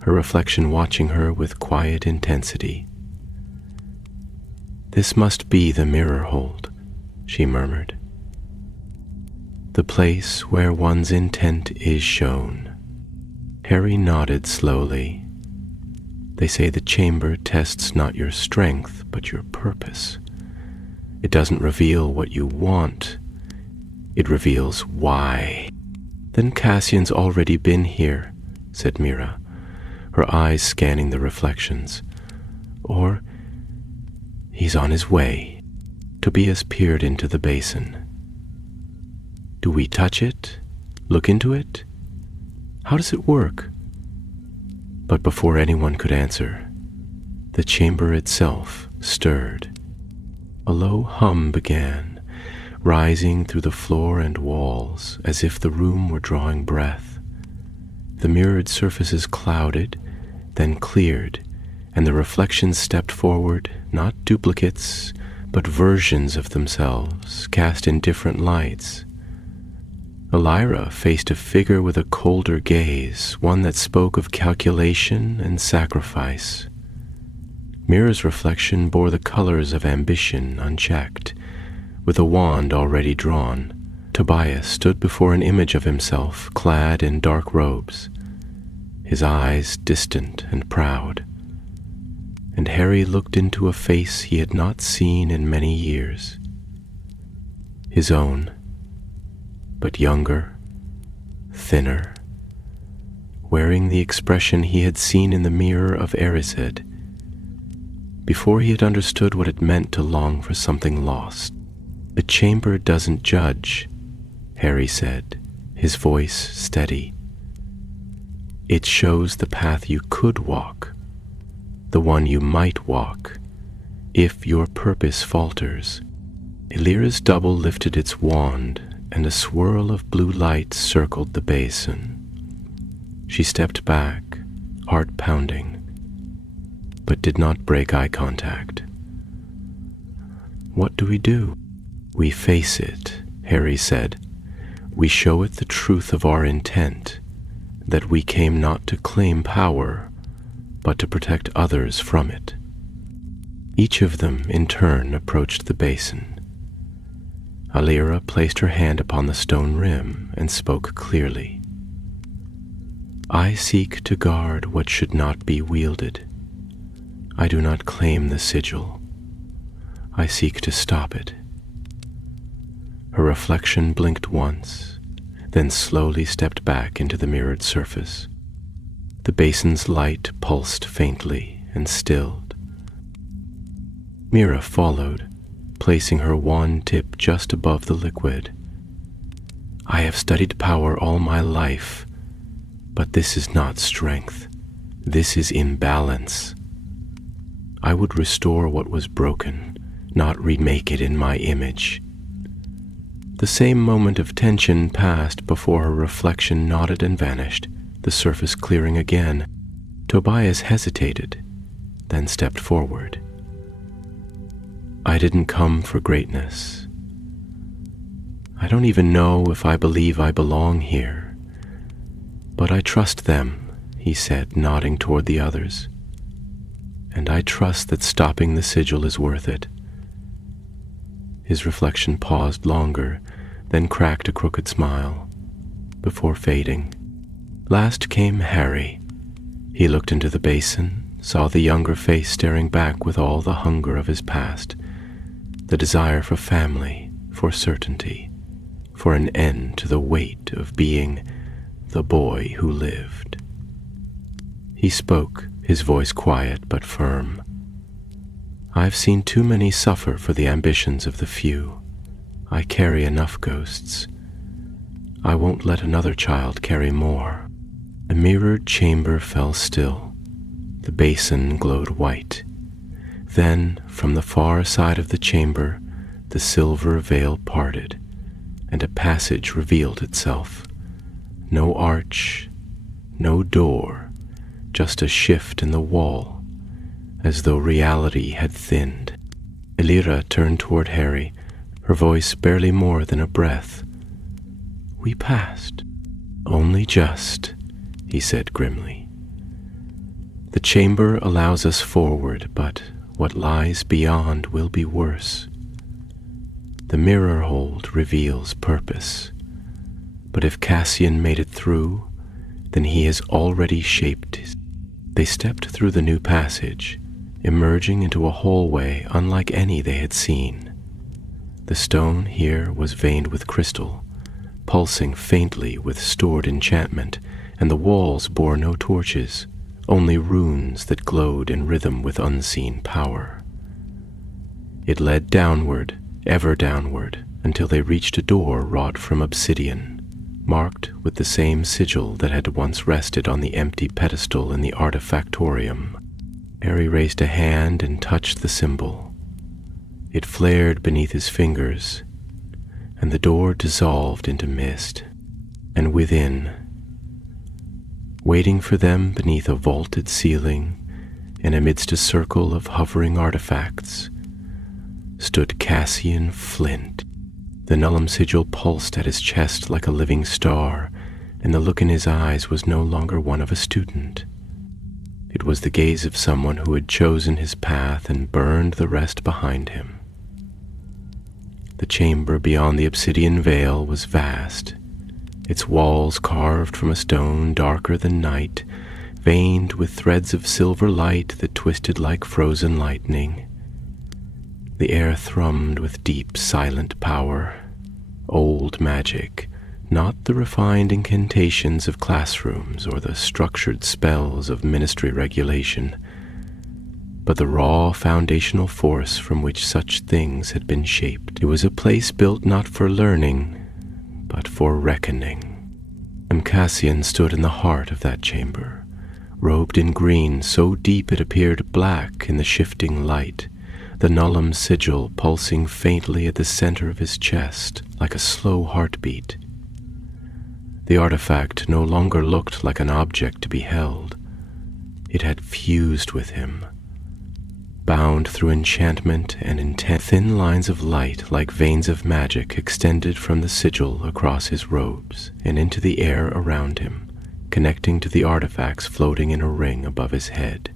her reflection watching her with quiet intensity. "This must be the mirror hold," she murmured. "The place where one's intent is shown." Harry nodded slowly. "They say the chamber tests not your strength, but your purpose. It doesn't reveal what you want. It reveals why." "Then Cassian's already been here," said Mira, her eyes scanning the reflections. "Or he's on his way." Tobias peered into the basin. "Do we touch it? Look into it? How does it work?" But before anyone could answer, the chamber itself stirred. A low hum began, rising through the floor and walls as if the room were drawing breath. The mirrored surfaces clouded, then cleared, and the reflections stepped forward, not duplicates, but versions of themselves, cast in different lights. Elira faced a figure with a colder gaze, one that spoke of calculation and sacrifice. Mira's reflection bore the colors of ambition unchecked, with a wand already drawn. Tobias stood before an image of himself, clad in dark robes, his eyes distant and proud. And Harry looked into a face he had not seen in many years. His own, but younger, thinner, wearing the expression he had seen in the mirror of Erised, before he had understood what it meant to long for something lost. "The chamber doesn't judge," Harry said, his voice steady. "It shows the path you could walk, the one you might walk, if your purpose falters." Elira's double lifted its wand, and a swirl of blue light circled the basin. She stepped back, heart pounding, but did not break eye contact. "What do we do?" "We face it," Harry said. "We show it the truth of our intent, that we came not to claim power, but to protect others from it." Each of them, in turn, approached the basin. Elira placed her hand upon the stone rim and spoke clearly. "I seek to guard what should not be wielded. I do not claim the sigil. I seek to stop it." Her reflection blinked once, then slowly stepped back into the mirrored surface. The basin's light pulsed faintly and stilled. Mira followed, placing her wand tip just above the liquid. I have studied power all my life, but this is not strength. This is imbalance. I would restore what was broken, not remake it in my image. The same moment of tension passed before her reflection nodded and vanished, the surface clearing again. Tobias hesitated, then stepped forward. I didn't come for greatness. I don't even know if I believe I belong here, but I trust them, he said, nodding toward the others. And I trust that stopping the sigil is worth it. His reflection paused longer, then cracked a crooked smile, before fading. Last came Harry. He looked into the basin, saw the younger face staring back with all the hunger of his past, the desire for family, for certainty, for an end to the weight of being the boy who lived. He spoke, his voice quiet but firm. I've seen too many suffer for the ambitions of the few. I carry enough ghosts. I won't let another child carry more. The mirrored chamber fell still. The basin glowed white. Then, from the far side of the chamber, the silver veil parted, and a passage revealed itself. No arch, no door, just a shift in the wall, as though reality had thinned. Elira turned toward Harry, her voice barely more than a breath. We passed. Only just, he said grimly. The chamber allows us forward, but what lies beyond will be worse. The mirror hold reveals purpose, but if Cassian made it through, then he has already shaped his. They stepped through the new passage, emerging into a hallway unlike any they had seen. The stone here was veined with crystal, pulsing faintly with stored enchantment, and the walls bore no torches, only runes that glowed in rhythm with unseen power. It led downward, ever downward, until they reached a door wrought from obsidian, marked with the same sigil that had once rested on the empty pedestal in the Artifactorium. Harry raised a hand and touched the symbol. It flared beneath his fingers, and the door dissolved into mist, and within, waiting for them beneath a vaulted ceiling and amidst a circle of hovering artifacts, stood Cassian Flint. The Nullum sigil pulsed at his chest like a living star, and the look in his eyes was no longer one of a student. It was the gaze of someone who had chosen his path and burned the rest behind him. The chamber beyond the obsidian veil was vast, its walls carved from a stone darker than night, veined with threads of silver light that twisted like frozen lightning. The air thrummed with deep, silent power, old magic, not the refined incantations of classrooms or the structured spells of ministry regulation, but the raw foundational force from which such things had been shaped. It was a place built not for learning, but for reckoning. And Cassian stood in the heart of that chamber, robed in green so deep it appeared black in the shifting light, the Nullum sigil pulsing faintly at the center of his chest like a slow heartbeat. The artifact no longer looked like an object to be held. It had fused with him, bound through enchantment and intent. Thin lines of light like veins of magic extended from the sigil across his robes and into the air around him, connecting to the artifacts floating in a ring above his head.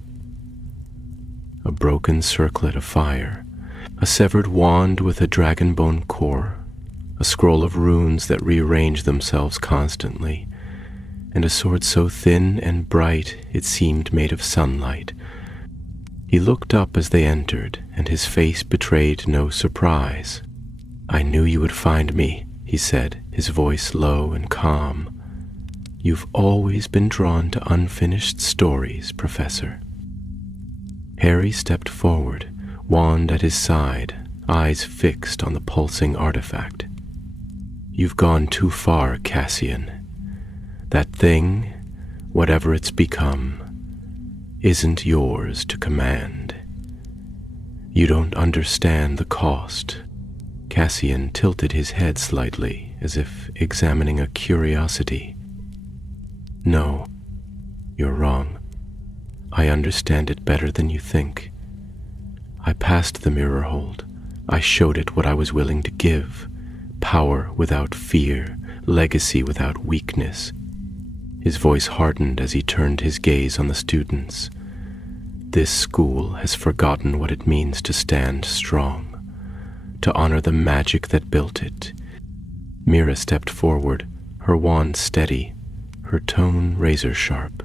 A broken circlet of fire, a severed wand with a dragonbone core, a scroll of runes that rearranged themselves constantly, and a sword so thin and bright it seemed made of sunlight. He looked up as they entered, and his face betrayed no surprise. "I knew you would find me," he said, his voice low and calm. "You've always been drawn to unfinished stories, Professor." Harry stepped forward, wand at his side, eyes fixed on the pulsing artifact. You've gone too far, Cassian. That thing, whatever it's become, isn't yours to command. You don't understand the cost. Cassian tilted his head slightly, as if examining a curiosity. No, you're wrong. I understand it better than you think. I passed the mirror hold. I showed it what I was willing to give. Power without fear, legacy without weakness. His voice hardened as he turned his gaze on the students. This school has forgotten what it means to stand strong, to honor the magic that built it. Mira stepped forward, her wand steady, her tone razor-sharp.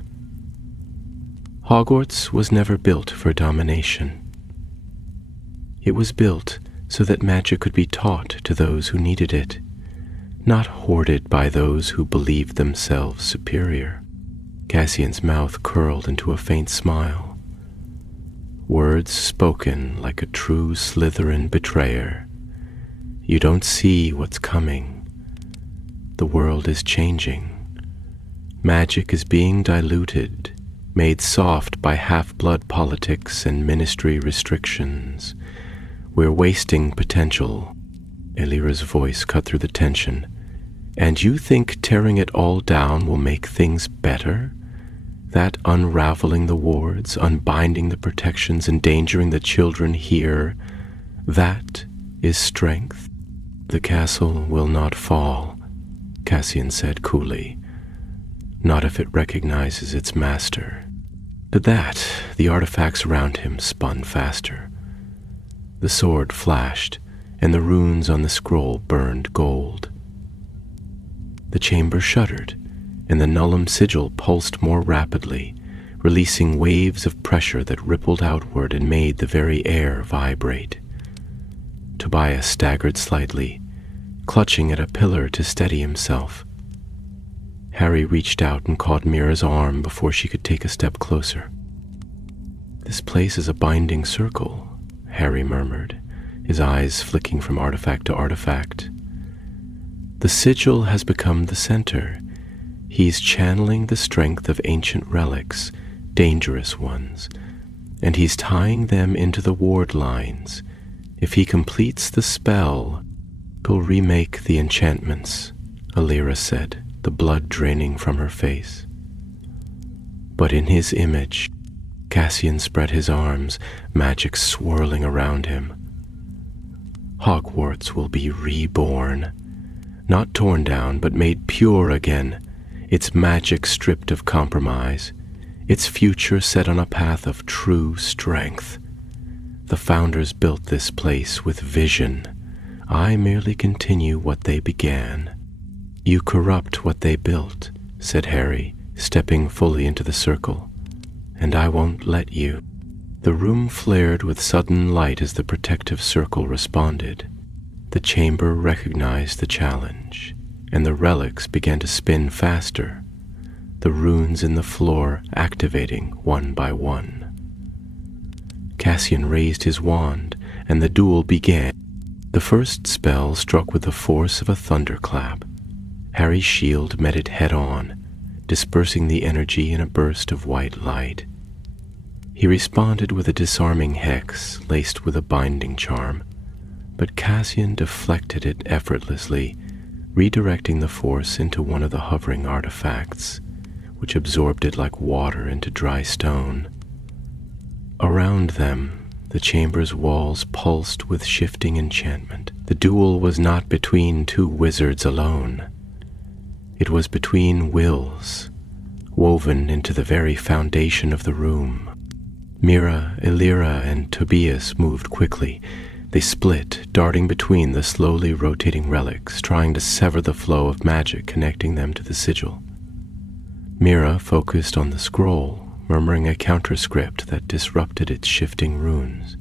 Hogwarts was never built for domination. It was built so that magic could be taught to those who needed it, not hoarded by those who believed themselves superior. Cassian's mouth curled into a faint smile. Words spoken like a true Slytherin betrayer. You don't see what's coming. The world is changing. Magic is being diluted, made soft by half-blood politics and ministry restrictions. We're wasting potential. Elira's voice cut through the tension. And you think tearing it all down will make things better? That unraveling the wards, unbinding the protections, endangering the children here, that is strength? The castle will not fall, Cassian said coolly. Not if it recognizes its master. At that, the artifacts around him spun faster. The sword flashed, and the runes on the scroll burned gold. The chamber shuddered, and the Nullum sigil pulsed more rapidly, releasing waves of pressure that rippled outward and made the very air vibrate. Tobias staggered slightly, clutching at a pillar to steady himself. Harry reached out and caught Mira's arm before she could take a step closer. "This place is a binding circle," Harry murmured, his eyes flicking from artifact to artifact. "The sigil has become the center. He's channeling the strength of ancient relics, dangerous ones, and he's tying them into the ward lines. If he completes the spell, he'll remake the enchantments," Elira said, the blood draining from her face. "But in his image," Cassian spread his arms, magic swirling around him. "Hogwarts will be reborn, not torn down, but made pure again, its magic stripped of compromise, its future set on a path of true strength. The founders built this place with vision. I merely continue what they began." "You corrupt what they built," said Harry, stepping fully into the circle. "And I won't let you." The room flared with sudden light as the protective circle responded. The chamber recognized the challenge, and the relics began to spin faster, the runes in the floor activating one by one. Cassian raised his wand, and the duel began. The first spell struck with the force of a thunderclap. Harry's shield met it head-on, dispersing the energy in a burst of white light. He responded with a disarming hex laced with a binding charm, but Cassian deflected it effortlessly, redirecting the force into one of the hovering artifacts, which absorbed it like water into dry stone. Around them, the chamber's walls pulsed with shifting enchantment. The duel was not between two wizards alone. It was between wills, woven into the very foundation of the room. Mira, Elira, and Tobias moved quickly. They split, darting between the slowly rotating relics, trying to sever the flow of magic connecting them to the sigil. Mira focused on the scroll, murmuring a counterscript that disrupted its shifting runes.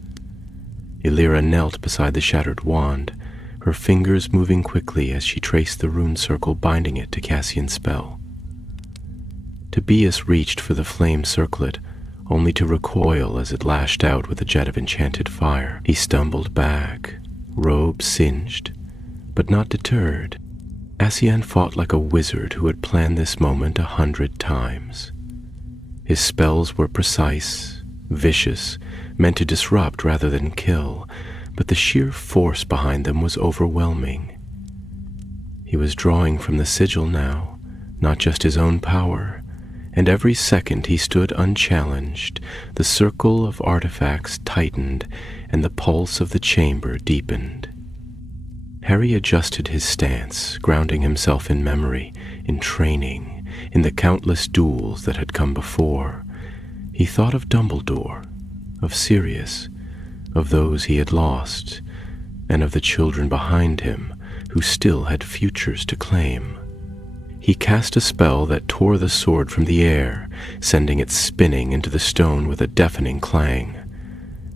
Elira knelt beside the shattered wand, her fingers moving quickly as she traced the rune circle binding it to Cassian's spell. Tobias reached for the flame circlet, only to recoil as it lashed out with a jet of enchanted fire. He stumbled back, robe singed, but not deterred. Cassian fought like a wizard who had planned this moment 100 times. His spells were precise, vicious, meant to disrupt rather than kill, but the sheer force behind them was overwhelming. He was drawing from the sigil now, not just his own power, and every second he stood unchallenged, the circle of artifacts tightened and the pulse of the chamber deepened. Harry adjusted his stance, grounding himself in memory, in training, in the countless duels that had come before. He thought of Dumbledore, of Sirius, of those he had lost, and of the children behind him who still had futures to claim. He cast a spell that tore the sword from the air, sending it spinning into the stone with a deafening clang.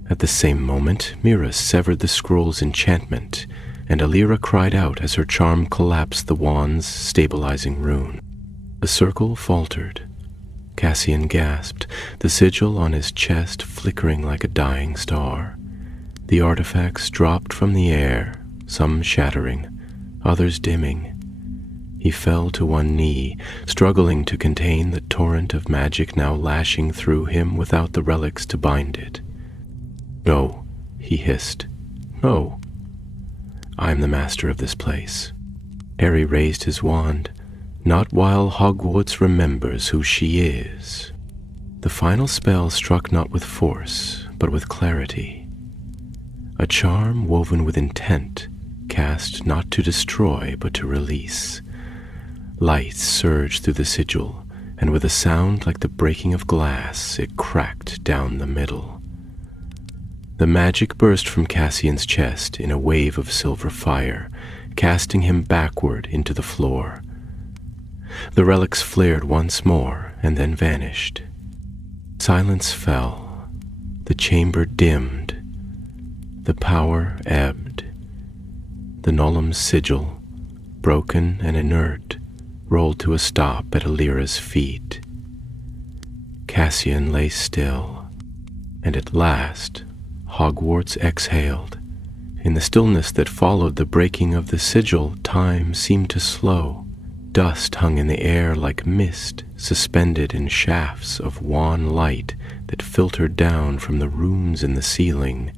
At the same moment, Mira severed the scroll's enchantment, and Alira cried out as her charm collapsed the wand's stabilizing rune. The circle faltered. Cassian gasped, the sigil on his chest flickering like a dying star. The artifacts dropped from the air, some shattering, others dimming. He fell to one knee, struggling to contain the torrent of magic now lashing through him without the relics to bind it. "No," he hissed. "No. I'm the master of this place." Harry raised his wand. "Not while Hogwarts remembers who she is." The final spell struck not with force, but with clarity. A charm woven with intent, cast not to destroy, but to release. Light surged through the sigil, and with a sound like the breaking of glass, it cracked down the middle. The magic burst from Cassian's chest in a wave of silver fire, casting him backward into the floor. The relics flared once more and then vanished. Silence fell. The chamber dimmed. The power ebbed. The Nollum's sigil, broken and inert, rolled to a stop at Alira's feet. Cassian lay still, and at last Hogwarts exhaled. In the stillness that followed the breaking of the sigil, time seemed to slow. Dust hung in the air like mist, suspended in shafts of wan light that filtered down from the runes in the ceiling,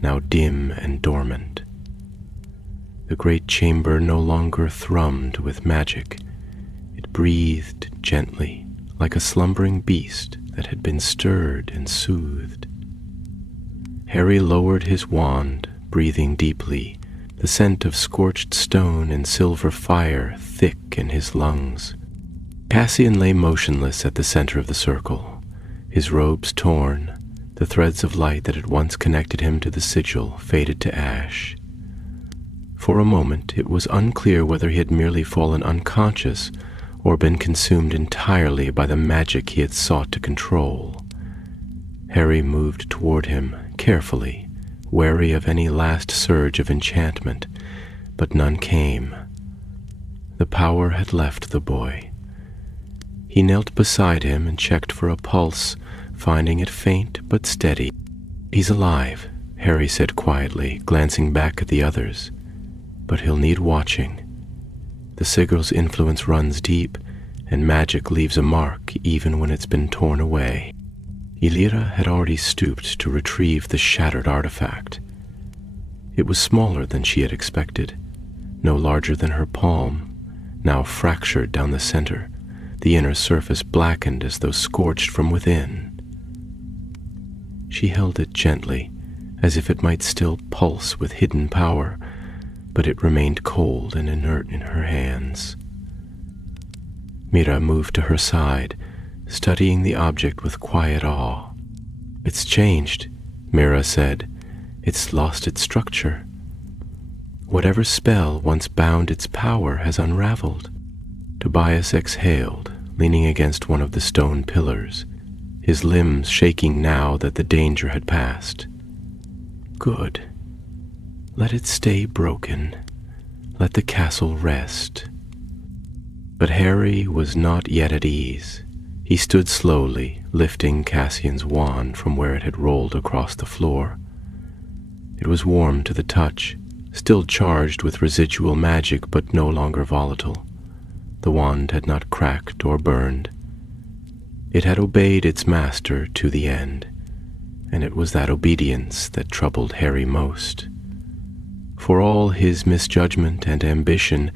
now dim and dormant. The great chamber no longer thrummed with magic. It breathed gently, like a slumbering beast that had been stirred and soothed. Harry lowered his wand, breathing deeply, the scent of scorched stone and silver fire thick in his lungs. Cassian lay motionless at the center of the circle, his robes torn, the threads of light that had once connected him to the sigil faded to ash. For a moment it was unclear whether he had merely fallen unconscious or been consumed entirely by the magic he had sought to control. Harry moved toward him, carefully, wary of any last surge of enchantment, but none came. The power had left the boy. He knelt beside him and checked for a pulse, finding it faint but steady. "He's alive," Harry said quietly, glancing back at the others. "But he'll need watching. The sigil's influence runs deep, and magic leaves a mark even when it's been torn away." Alira had already stooped to retrieve the shattered artifact. It was smaller than she had expected, no larger than her palm, now fractured down the center, the inner surface blackened as though scorched from within. She held it gently, as if it might still pulse with hidden power, but it remained cold and inert in her hands. Mira moved to her side, studying the object with quiet awe. "It's changed," Mira said. "It's lost its structure. Whatever spell once bound its power has unraveled." Tobias exhaled, leaning against one of the stone pillars, his limbs shaking now that the danger had passed. "Good. Let it stay broken. Let the castle rest." But Harry was not yet at ease. He stood slowly, lifting Cassian's wand from where it had rolled across the floor. It was warm to the touch, still charged with residual magic but no longer volatile. The wand had not cracked or burned. It had obeyed its master to the end, and it was that obedience that troubled Harry most. For all his misjudgment and ambition,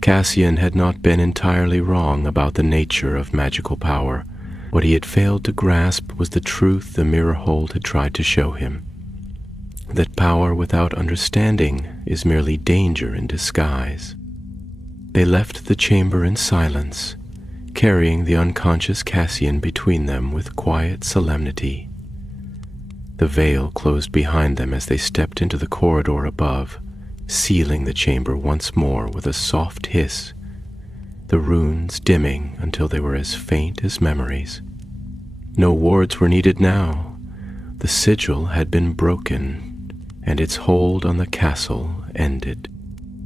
Cassian had not been entirely wrong about the nature of magical power. What he had failed to grasp was the truth the mirror hold had tried to show him, that power without understanding is merely danger in disguise. They left the chamber in silence, carrying the unconscious Cassian between them with quiet solemnity. The veil closed behind them as they stepped into the corridor above, sealing the chamber once more with a soft hiss, the runes dimming until they were as faint as memories. No wards were needed now. The sigil had been broken, and its hold on the castle ended.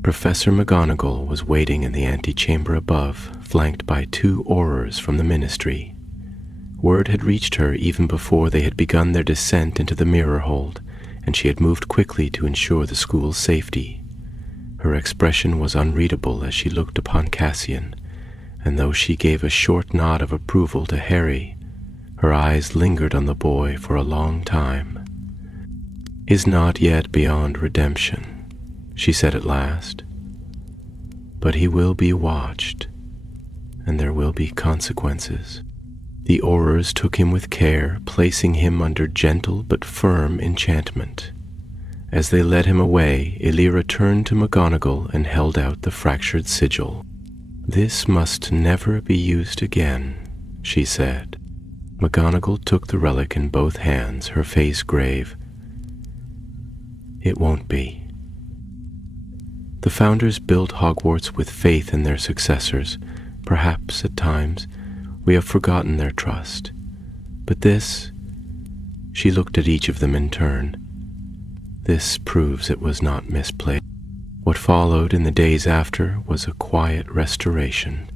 Professor McGonagall was waiting in the antechamber above, flanked by 2 Aurors from the Ministry. Word had reached her even before they had begun their descent into the mirror hold, and she had moved quickly to ensure the school's safety. Her expression was unreadable as she looked upon Cassian, and though she gave a short nod of approval to Harry, her eyes lingered on the boy for a long time. "Is not yet beyond redemption," she said at last, "but he will be watched, and there will be consequences." The Aurors took him with care, placing him under gentle but firm enchantment. As they led him away, Elira turned to McGonagall and held out the fractured sigil. "This must never be used again," she said. McGonagall took the relic in both hands, her face grave. "It won't be." The founders built Hogwarts with faith in their successors. Perhaps, at times, we have forgotten their trust. But this, she looked at each of them in turn, this proves it was not misplaced. What followed in the days after was a quiet restoration.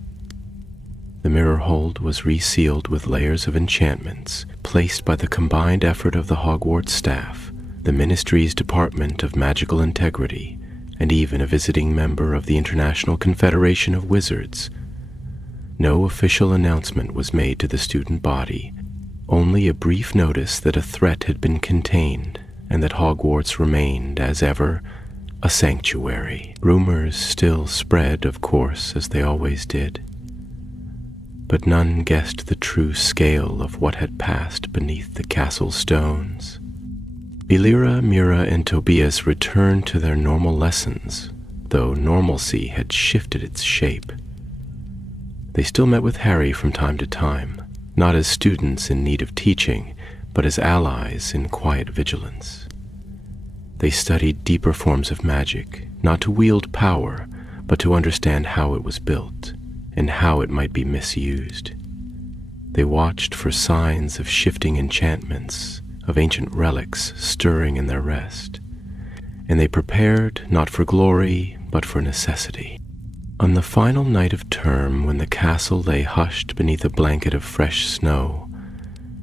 The mirror hold was resealed with layers of enchantments, placed by the combined effort of the Hogwarts staff, the Ministry's Department of Magical Integrity, and even a visiting member of the International Confederation of Wizards. No official announcement was made to the student body, only a brief notice that a threat had been contained and that Hogwarts remained, as ever, a sanctuary. Rumors still spread, of course, as they always did, but none guessed the true scale of what had passed beneath the castle stones. Elira, Mira, and Tobias returned to their normal lessons, though normalcy had shifted its shape. They still met with Harry from time to time, not as students in need of teaching, but as allies in quiet vigilance. They studied deeper forms of magic, not to wield power, but to understand how it was built and how it might be misused. They watched for signs of shifting enchantments, of ancient relics stirring in their rest, and they prepared not for glory, but for necessity. On the final night of term, when the castle lay hushed beneath a blanket of fresh snow,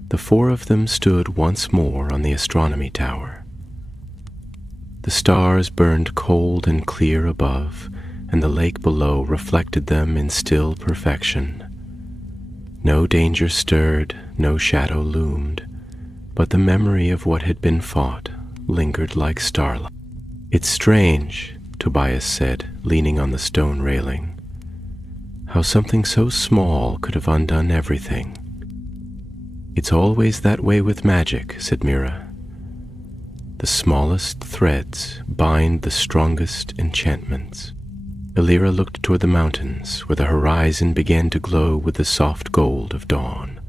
the 4 of them stood once more on the astronomy tower. The stars burned cold and clear above, and the lake below reflected them in still perfection. No danger stirred, no shadow loomed, but the memory of what had been fought lingered like starlight. "It's strange," Tobias said, leaning on the stone railing, "how something so small could have undone everything." "It's always that way with magic," said Mira. "The smallest threads bind the strongest enchantments." Elira looked toward the mountains, where the horizon began to glow with the soft gold of dawn.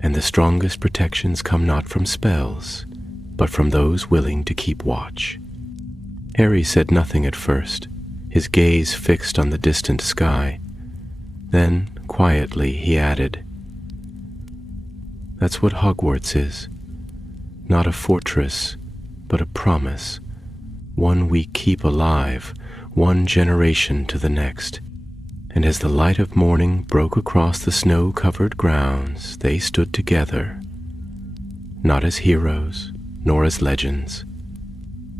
"And the strongest protections come not from spells, but from those willing to keep watch." Harry said nothing at first, his gaze fixed on the distant sky. Then, quietly, he added, "That's what Hogwarts is. Not a fortress, but a promise, one we keep alive, one generation to the next. and as the light of morning broke across the snow-covered grounds, they stood together, not as heroes nor as legends,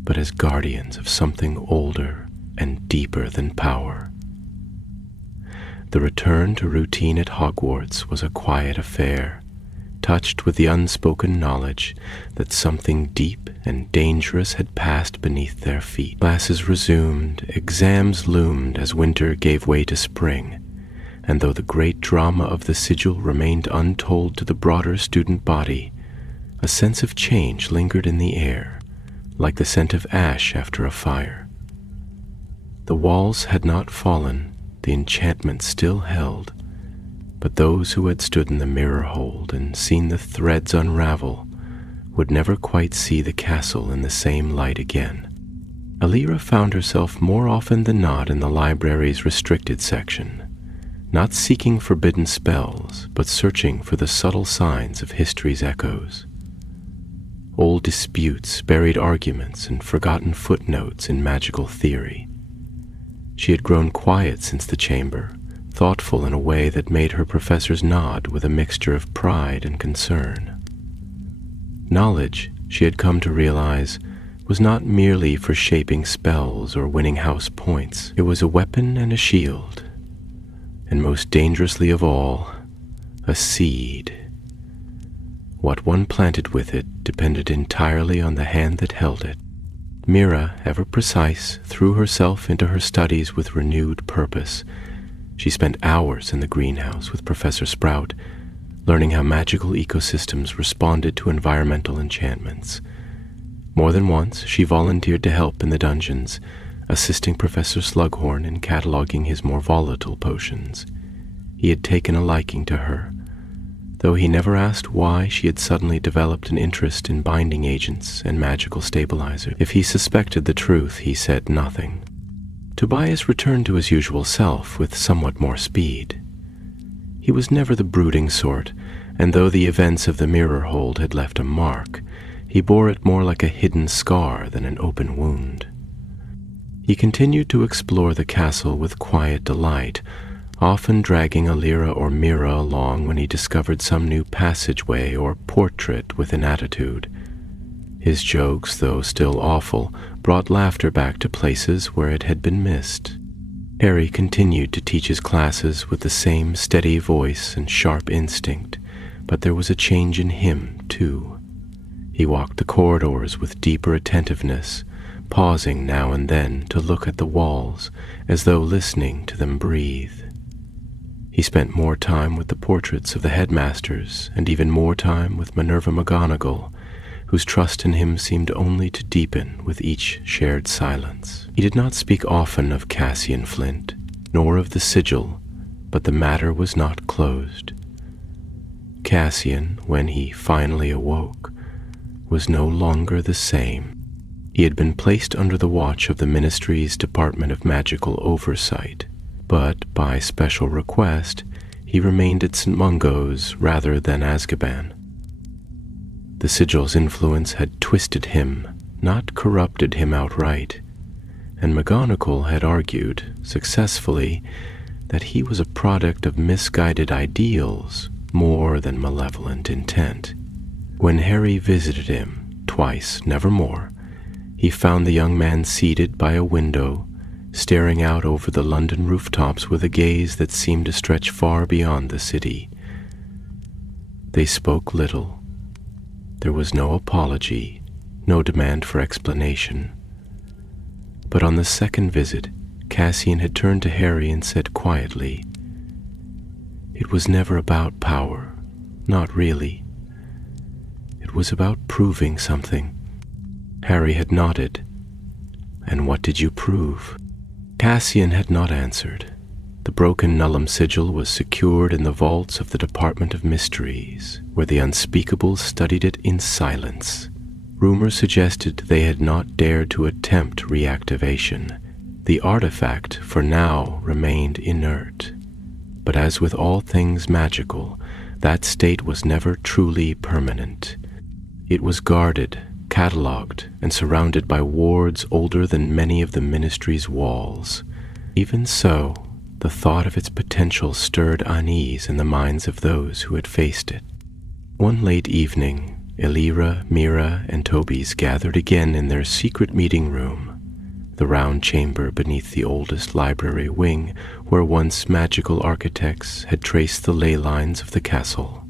but as guardians of something older and deeper than power. The return to routine at Hogwarts was a quiet affair, touched with the unspoken knowledge that something deep and dangerous had passed beneath their feet. Classes resumed, exams loomed as winter gave way to spring, and though the great drama of the sigil remained untold to the broader student body, a sense of change lingered in the air, like the scent of ash after a fire. The walls had not fallen, the enchantment still held, but those who had stood in the mirror hold and seen the threads unravel would never quite see the castle in the same light again. Alira found herself more often than not in the library's restricted section, not seeking forbidden spells, but searching for the subtle signs of history's echoes. Old disputes, buried arguments, and forgotten footnotes in magical theory. She had grown quiet since the chamber, thoughtful in a way that made her professors nod with a mixture of pride and concern. Knowledge, she had come to realize, was not merely for shaping spells or winning house points. It was a weapon and a shield, and most dangerously of all, a seed. What one planted with it depended entirely on the hand that held it. Mira, ever precise, threw herself into her studies with renewed purpose. She spent hours in the greenhouse with Professor Sprout, learning how magical ecosystems responded to environmental enchantments. More than once, she volunteered to help in the dungeons, assisting Professor Slughorn in cataloging his more volatile potions. He had taken a liking to her, though he never asked why she had suddenly developed an interest in binding agents and magical stabilizers. If he suspected the truth, he said nothing. Tobias returned to his usual self with somewhat more speed. He was never the brooding sort, and though the events of the mirror hold had left a mark, he bore it more like a hidden scar than an open wound. He continued to explore the castle with quiet delight, often dragging Alira or Mira along when he discovered some new passageway or portrait with an attitude. His jokes, though still awful, brought laughter back to places where it had been missed. Harry continued to teach his classes with the same steady voice and sharp instinct, but there was a change in him, too. He walked the corridors with deeper attentiveness, pausing now and then to look at the walls, as though listening to them breathe. He spent more time with the portraits of the headmasters, and even more time with Minerva McGonagall, whose trust in him seemed only to deepen with each shared silence. He did not speak often of Cassian Flint, nor of the sigil, but the matter was not closed. Cassian, when he finally awoke, was no longer the same. He had been placed under the watch of the Ministry's Department of Magical Oversight, but by special request, he remained at St. Mungo's rather than Azkaban. The sigil's influence had twisted him, not corrupted him outright, and McGonagall had argued, successfully, that he was a product of misguided ideals more than malevolent intent. When Harry visited him, twice, never more, he found the young man seated by a window, staring out over the London rooftops with a gaze that seemed to stretch far beyond the city. They spoke little. There was no apology, no demand for explanation. But on the second visit, Cassian had turned to Harry and said quietly, "It was never about power, not really. It was about proving something." Harry had nodded. "And what did you prove?" Cassian had not answered. The broken Nullum sigil was secured in the vaults of the Department of Mysteries, where the unspeakable studied it in silence. Rumor suggested they had not dared to attempt reactivation. The artifact, for now, remained inert. But as with all things magical, that state was never truly permanent. It was guarded, catalogued, and surrounded by wards older than many of the Ministry's walls. Even so, the thought of its potential stirred unease in the minds of those who had faced it. One late evening, Elira, Mira, and Tobies gathered again in their secret meeting room, the round chamber beneath the oldest library wing where once magical architects had traced the ley lines of the castle.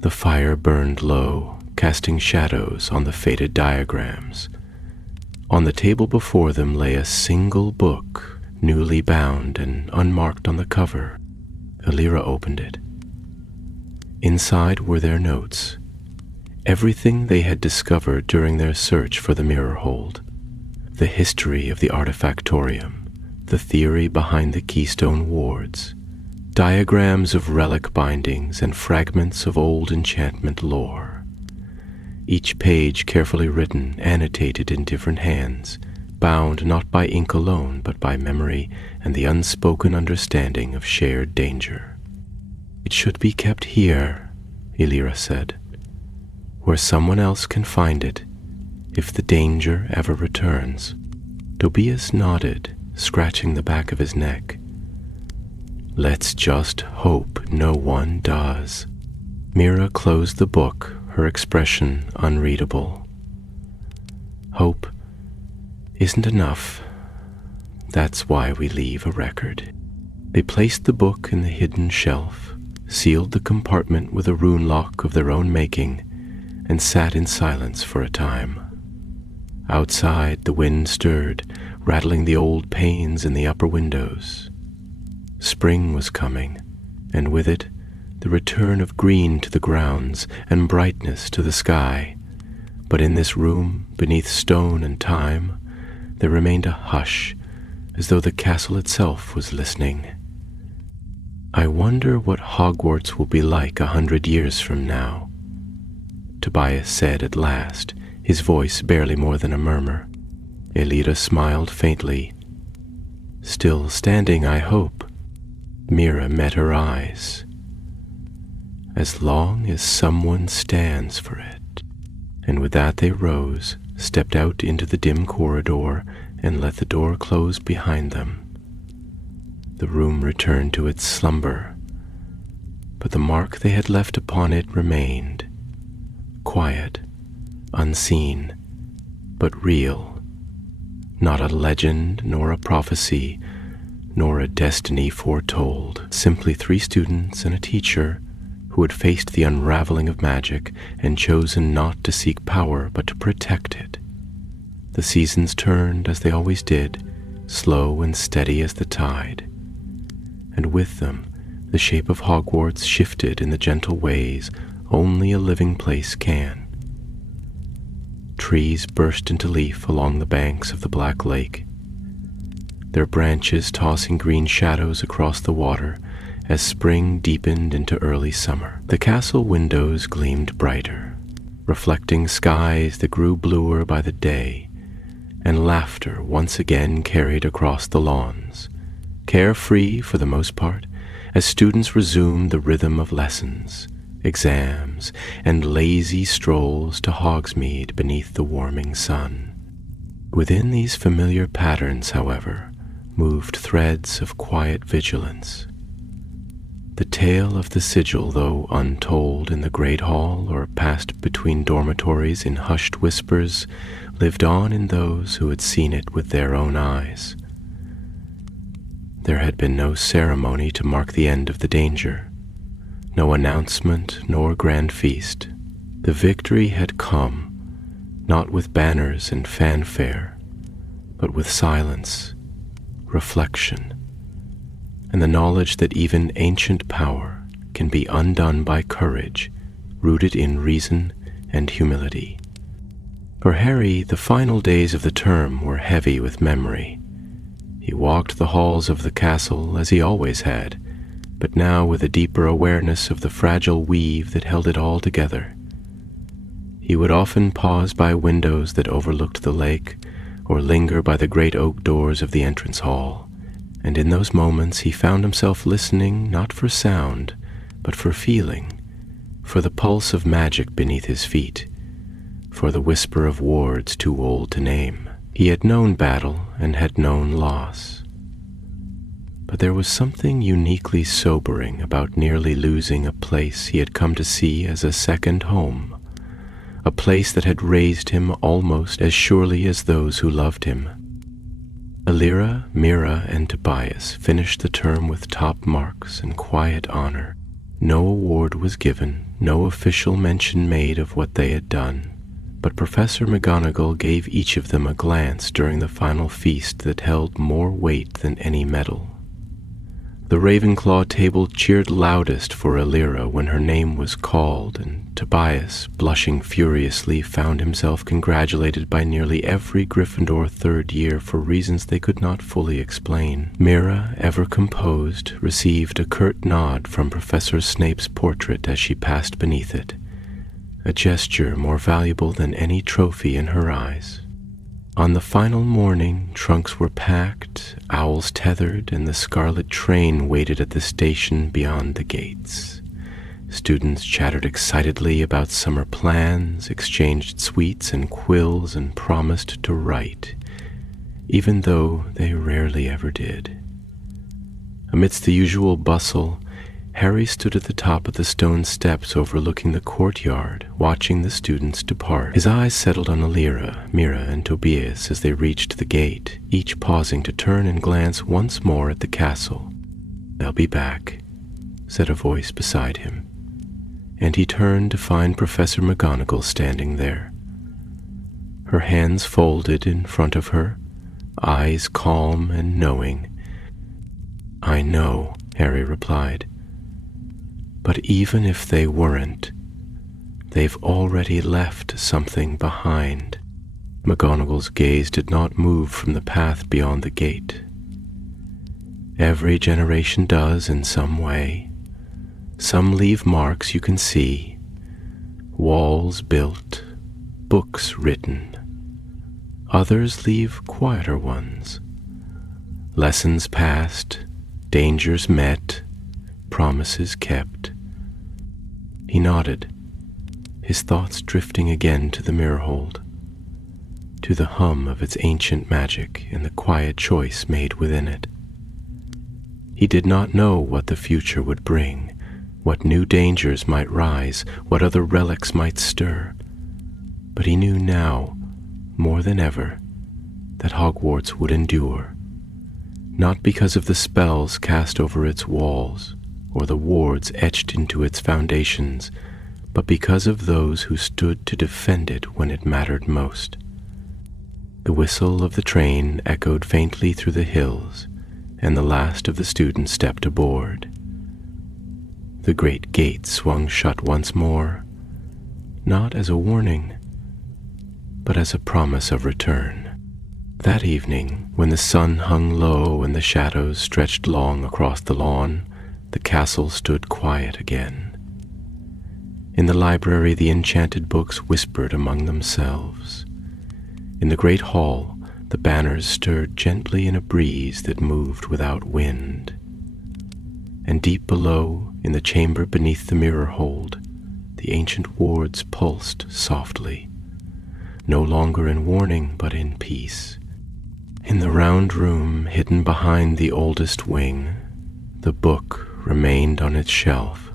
The fire burned low, casting shadows on the faded diagrams. On the table before them lay a single book, newly bound and unmarked on the cover. Elira opened it. Inside were their notes, everything they had discovered during their search for the mirror hold, the history of the Artifactorium, the theory behind the Keystone Wards, diagrams of relic bindings and fragments of old enchantment lore. Each page carefully written, annotated in different hands, bound not by ink alone but by memory and the unspoken understanding of shared danger. "It should be kept here," Elira said, "where someone else can find it if the danger ever returns." Tobias nodded, scratching the back of his neck. "Let's just hope no one does." Mira closed the book, her expression unreadable. "Hope isn't enough. That's why we leave a record." They placed the book in the hidden shelf, sealed the compartment with a rune lock of their own making, and sat in silence for a time. Outside, the wind stirred, rattling the old panes in the upper windows. Spring was coming, and with it, the return of green to the grounds and brightness to the sky. But in this room, beneath stone and time, there remained a hush, as though the castle itself was listening. "I wonder what Hogwarts will be like 100 years from now," Tobias said at last, his voice barely more than a murmur. Elira smiled faintly. "Still standing, I hope." Mira met her eyes. "As long as someone stands for it." And with that they rose, stepped out into the dim corridor, and let the door close behind them. The room returned to its slumber, but the mark they had left upon it remained, quiet, unseen, but real, not a legend nor a prophecy, nor a destiny foretold, simply 3 students and a teacher who had faced the unraveling of magic and chosen not to seek power but to protect it. The seasons turned as they always did, slow and steady as the tide, and with them the shape of Hogwarts shifted in the gentle ways only a living place can. Trees burst into leaf along the banks of the Black Lake, their branches tossing green shadows across the water as spring deepened into early summer. The castle windows gleamed brighter, reflecting skies that grew bluer by the day, and laughter once again carried across the lawns, carefree for the most part, as students resumed the rhythm of lessons, exams, and lazy strolls to Hogsmeade beneath the warming sun. Within these familiar patterns, however, moved threads of quiet vigilance. The tale of the sigil, though untold in the great hall or passed between dormitories in hushed whispers, lived on in those who had seen it with their own eyes. There had been no ceremony to mark the end of the danger, no announcement nor grand feast. The victory had come, not with banners and fanfare, but with silence, reflection, and the knowledge that even ancient power can be undone by courage, rooted in reason and humility. For Harry, the final days of the term were heavy with memory. He walked the halls of the castle as he always had, but now with a deeper awareness of the fragile weave that held it all together. He would often pause by windows that overlooked the lake, or linger by the great oak doors of the entrance hall, and in those moments he found himself listening not for sound, but for feeling, for the pulse of magic beneath his feet, for the whisper of wards too old to name. He had known battle and had known loss, But there was something uniquely sobering about nearly losing a place he had come to see as a second home, a place that had raised him almost as surely as those who loved him. Alira, Mira, and Tobias finished the term with top marks and quiet honor. No award was given, no official mention made of what they had done, but Professor McGonagall gave each of them a glance during the final feast that held more weight than any medal. The Ravenclaw table cheered loudest for Alira when her name was called, and Tobias, blushing furiously, found himself congratulated by nearly every Gryffindor third year for reasons they could not fully explain. Mira, ever composed, received a curt nod from Professor Snape's portrait as she passed beneath it, a gesture more valuable than any trophy in her eyes. On the final morning, trunks were packed, owls tethered, and the scarlet train waited at the station beyond the gates. Students chattered excitedly about summer plans, exchanged sweets and quills, and promised to write, even though they rarely ever did. Amidst the usual bustle, Harry stood at the top of the stone steps overlooking the courtyard, watching the students depart. His eyes settled on Alira, Mira, and Tobias as they reached the gate, each pausing to turn and glance once more at the castle. "They'll be back," said a voice beside him, and he turned to find Professor McGonagall standing there. Her hands folded in front of her, eyes calm and knowing. "I know," Harry replied. "But even if they weren't, they've already left something behind." McGonagall's gaze did not move from the path beyond the gate. "Every generation does in some way. Some leave marks you can see, walls built, books written. Others leave quieter ones, lessons passed, dangers met, promises kept." He nodded, his thoughts drifting again to the mirror hold, to the hum of its ancient magic and the quiet choice made within it. He did not know what the future would bring, what new dangers might rise, what other relics might stir, but he knew now, more than ever, that Hogwarts would endure, not because of the spells cast over its walls, or the wards etched into its foundations, but because of those who stood to defend it when it mattered most. The whistle of the train echoed faintly through the hills, and the last of the students stepped aboard. The great gate swung shut once more, not as a warning, but as a promise of return. That evening, when the sun hung low and the shadows stretched long across the lawn, the castle stood quiet again. In the library, the enchanted books whispered among themselves. In the great hall, the banners stirred gently in a breeze that moved without wind. And deep below, in the chamber beneath the mirror hold, the ancient wards pulsed softly, no longer in warning but in peace. In the round room, hidden behind the oldest wing, the book remained on its shelf.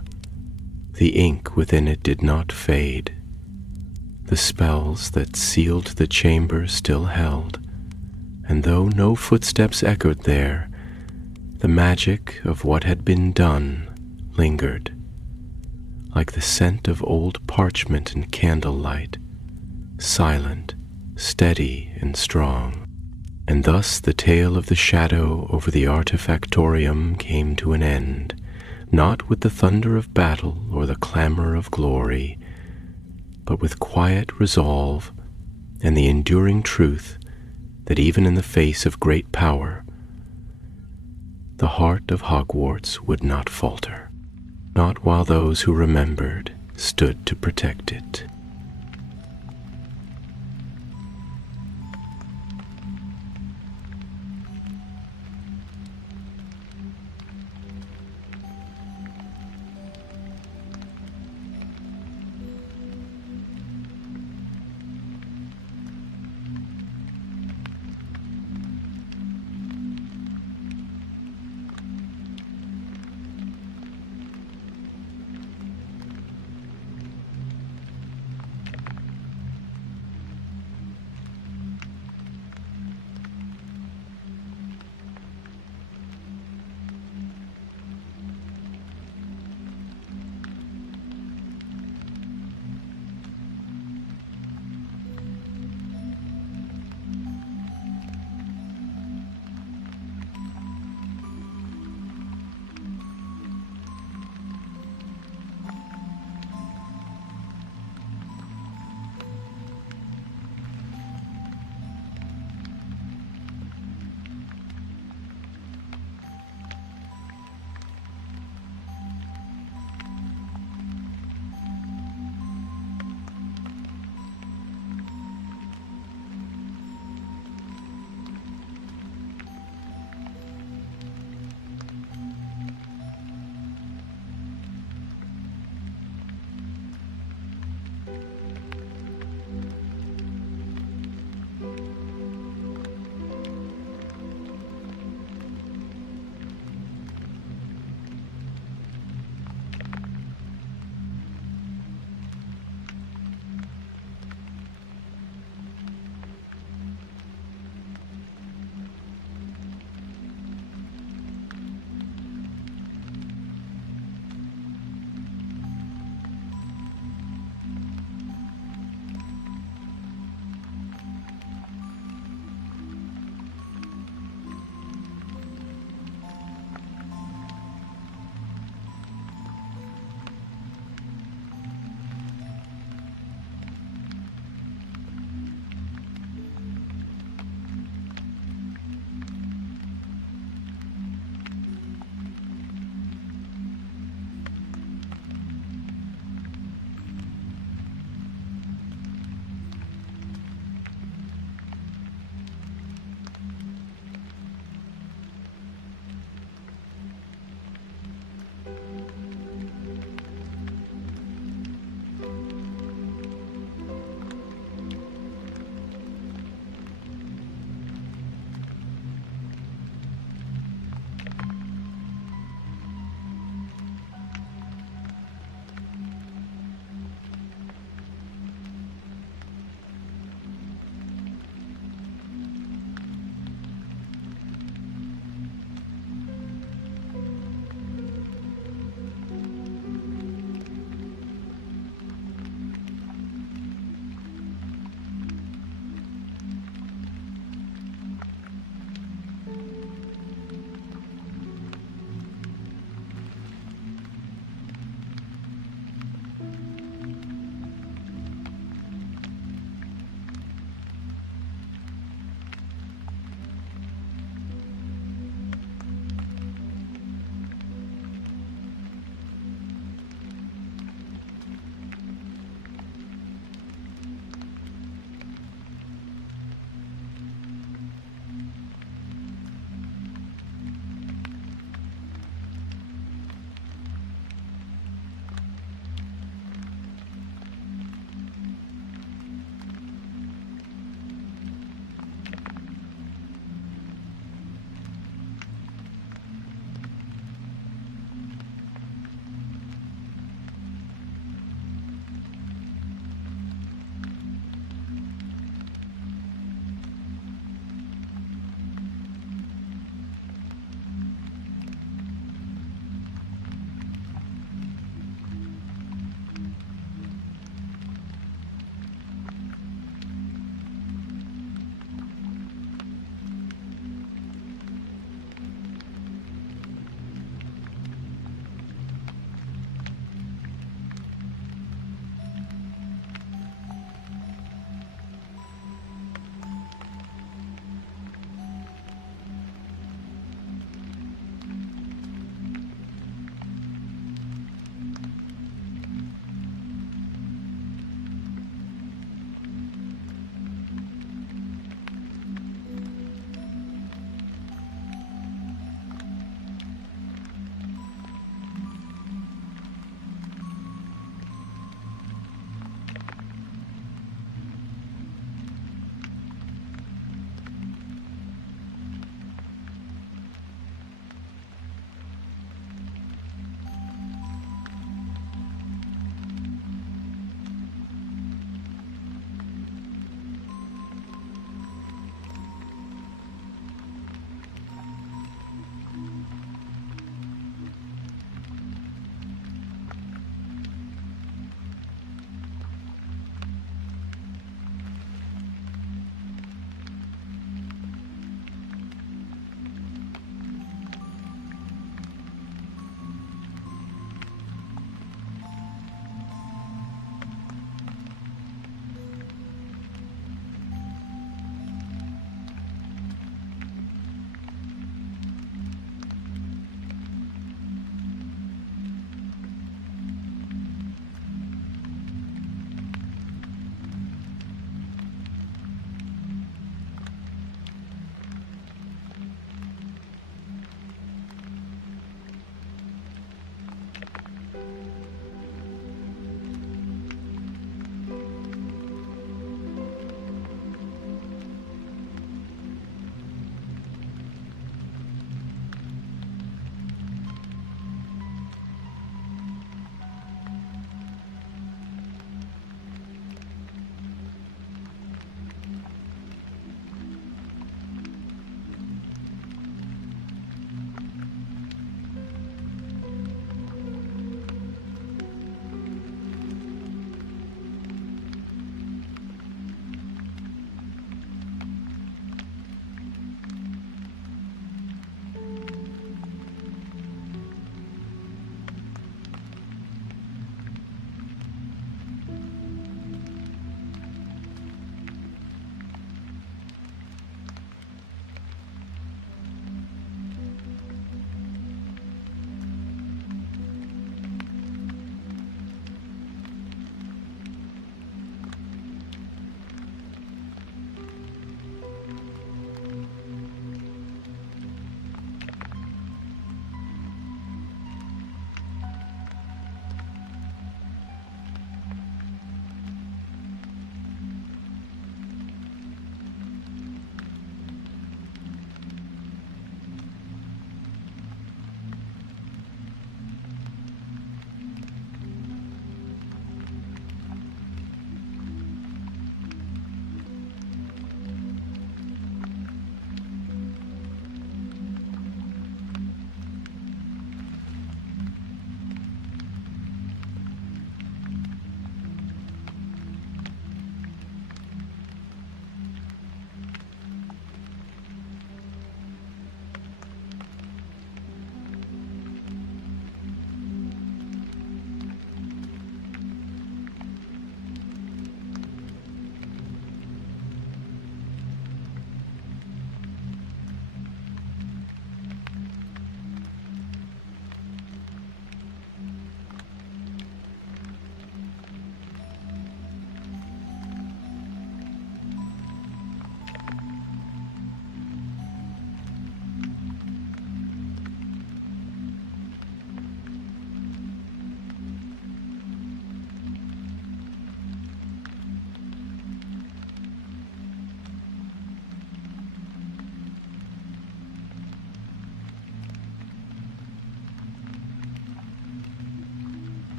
The ink within it did not fade. The spells that sealed the chamber still held, and though no footsteps echoed there, the magic of what had been done lingered, like the scent of old parchment and candlelight, silent, steady, and strong. And thus the tale of the shadow over the Artifactorium came to an end, not with the thunder of battle or the clamor of glory, but with quiet resolve and the enduring truth that even in the face of great power, the heart of Hogwarts would not falter, not while those who remembered stood to protect it.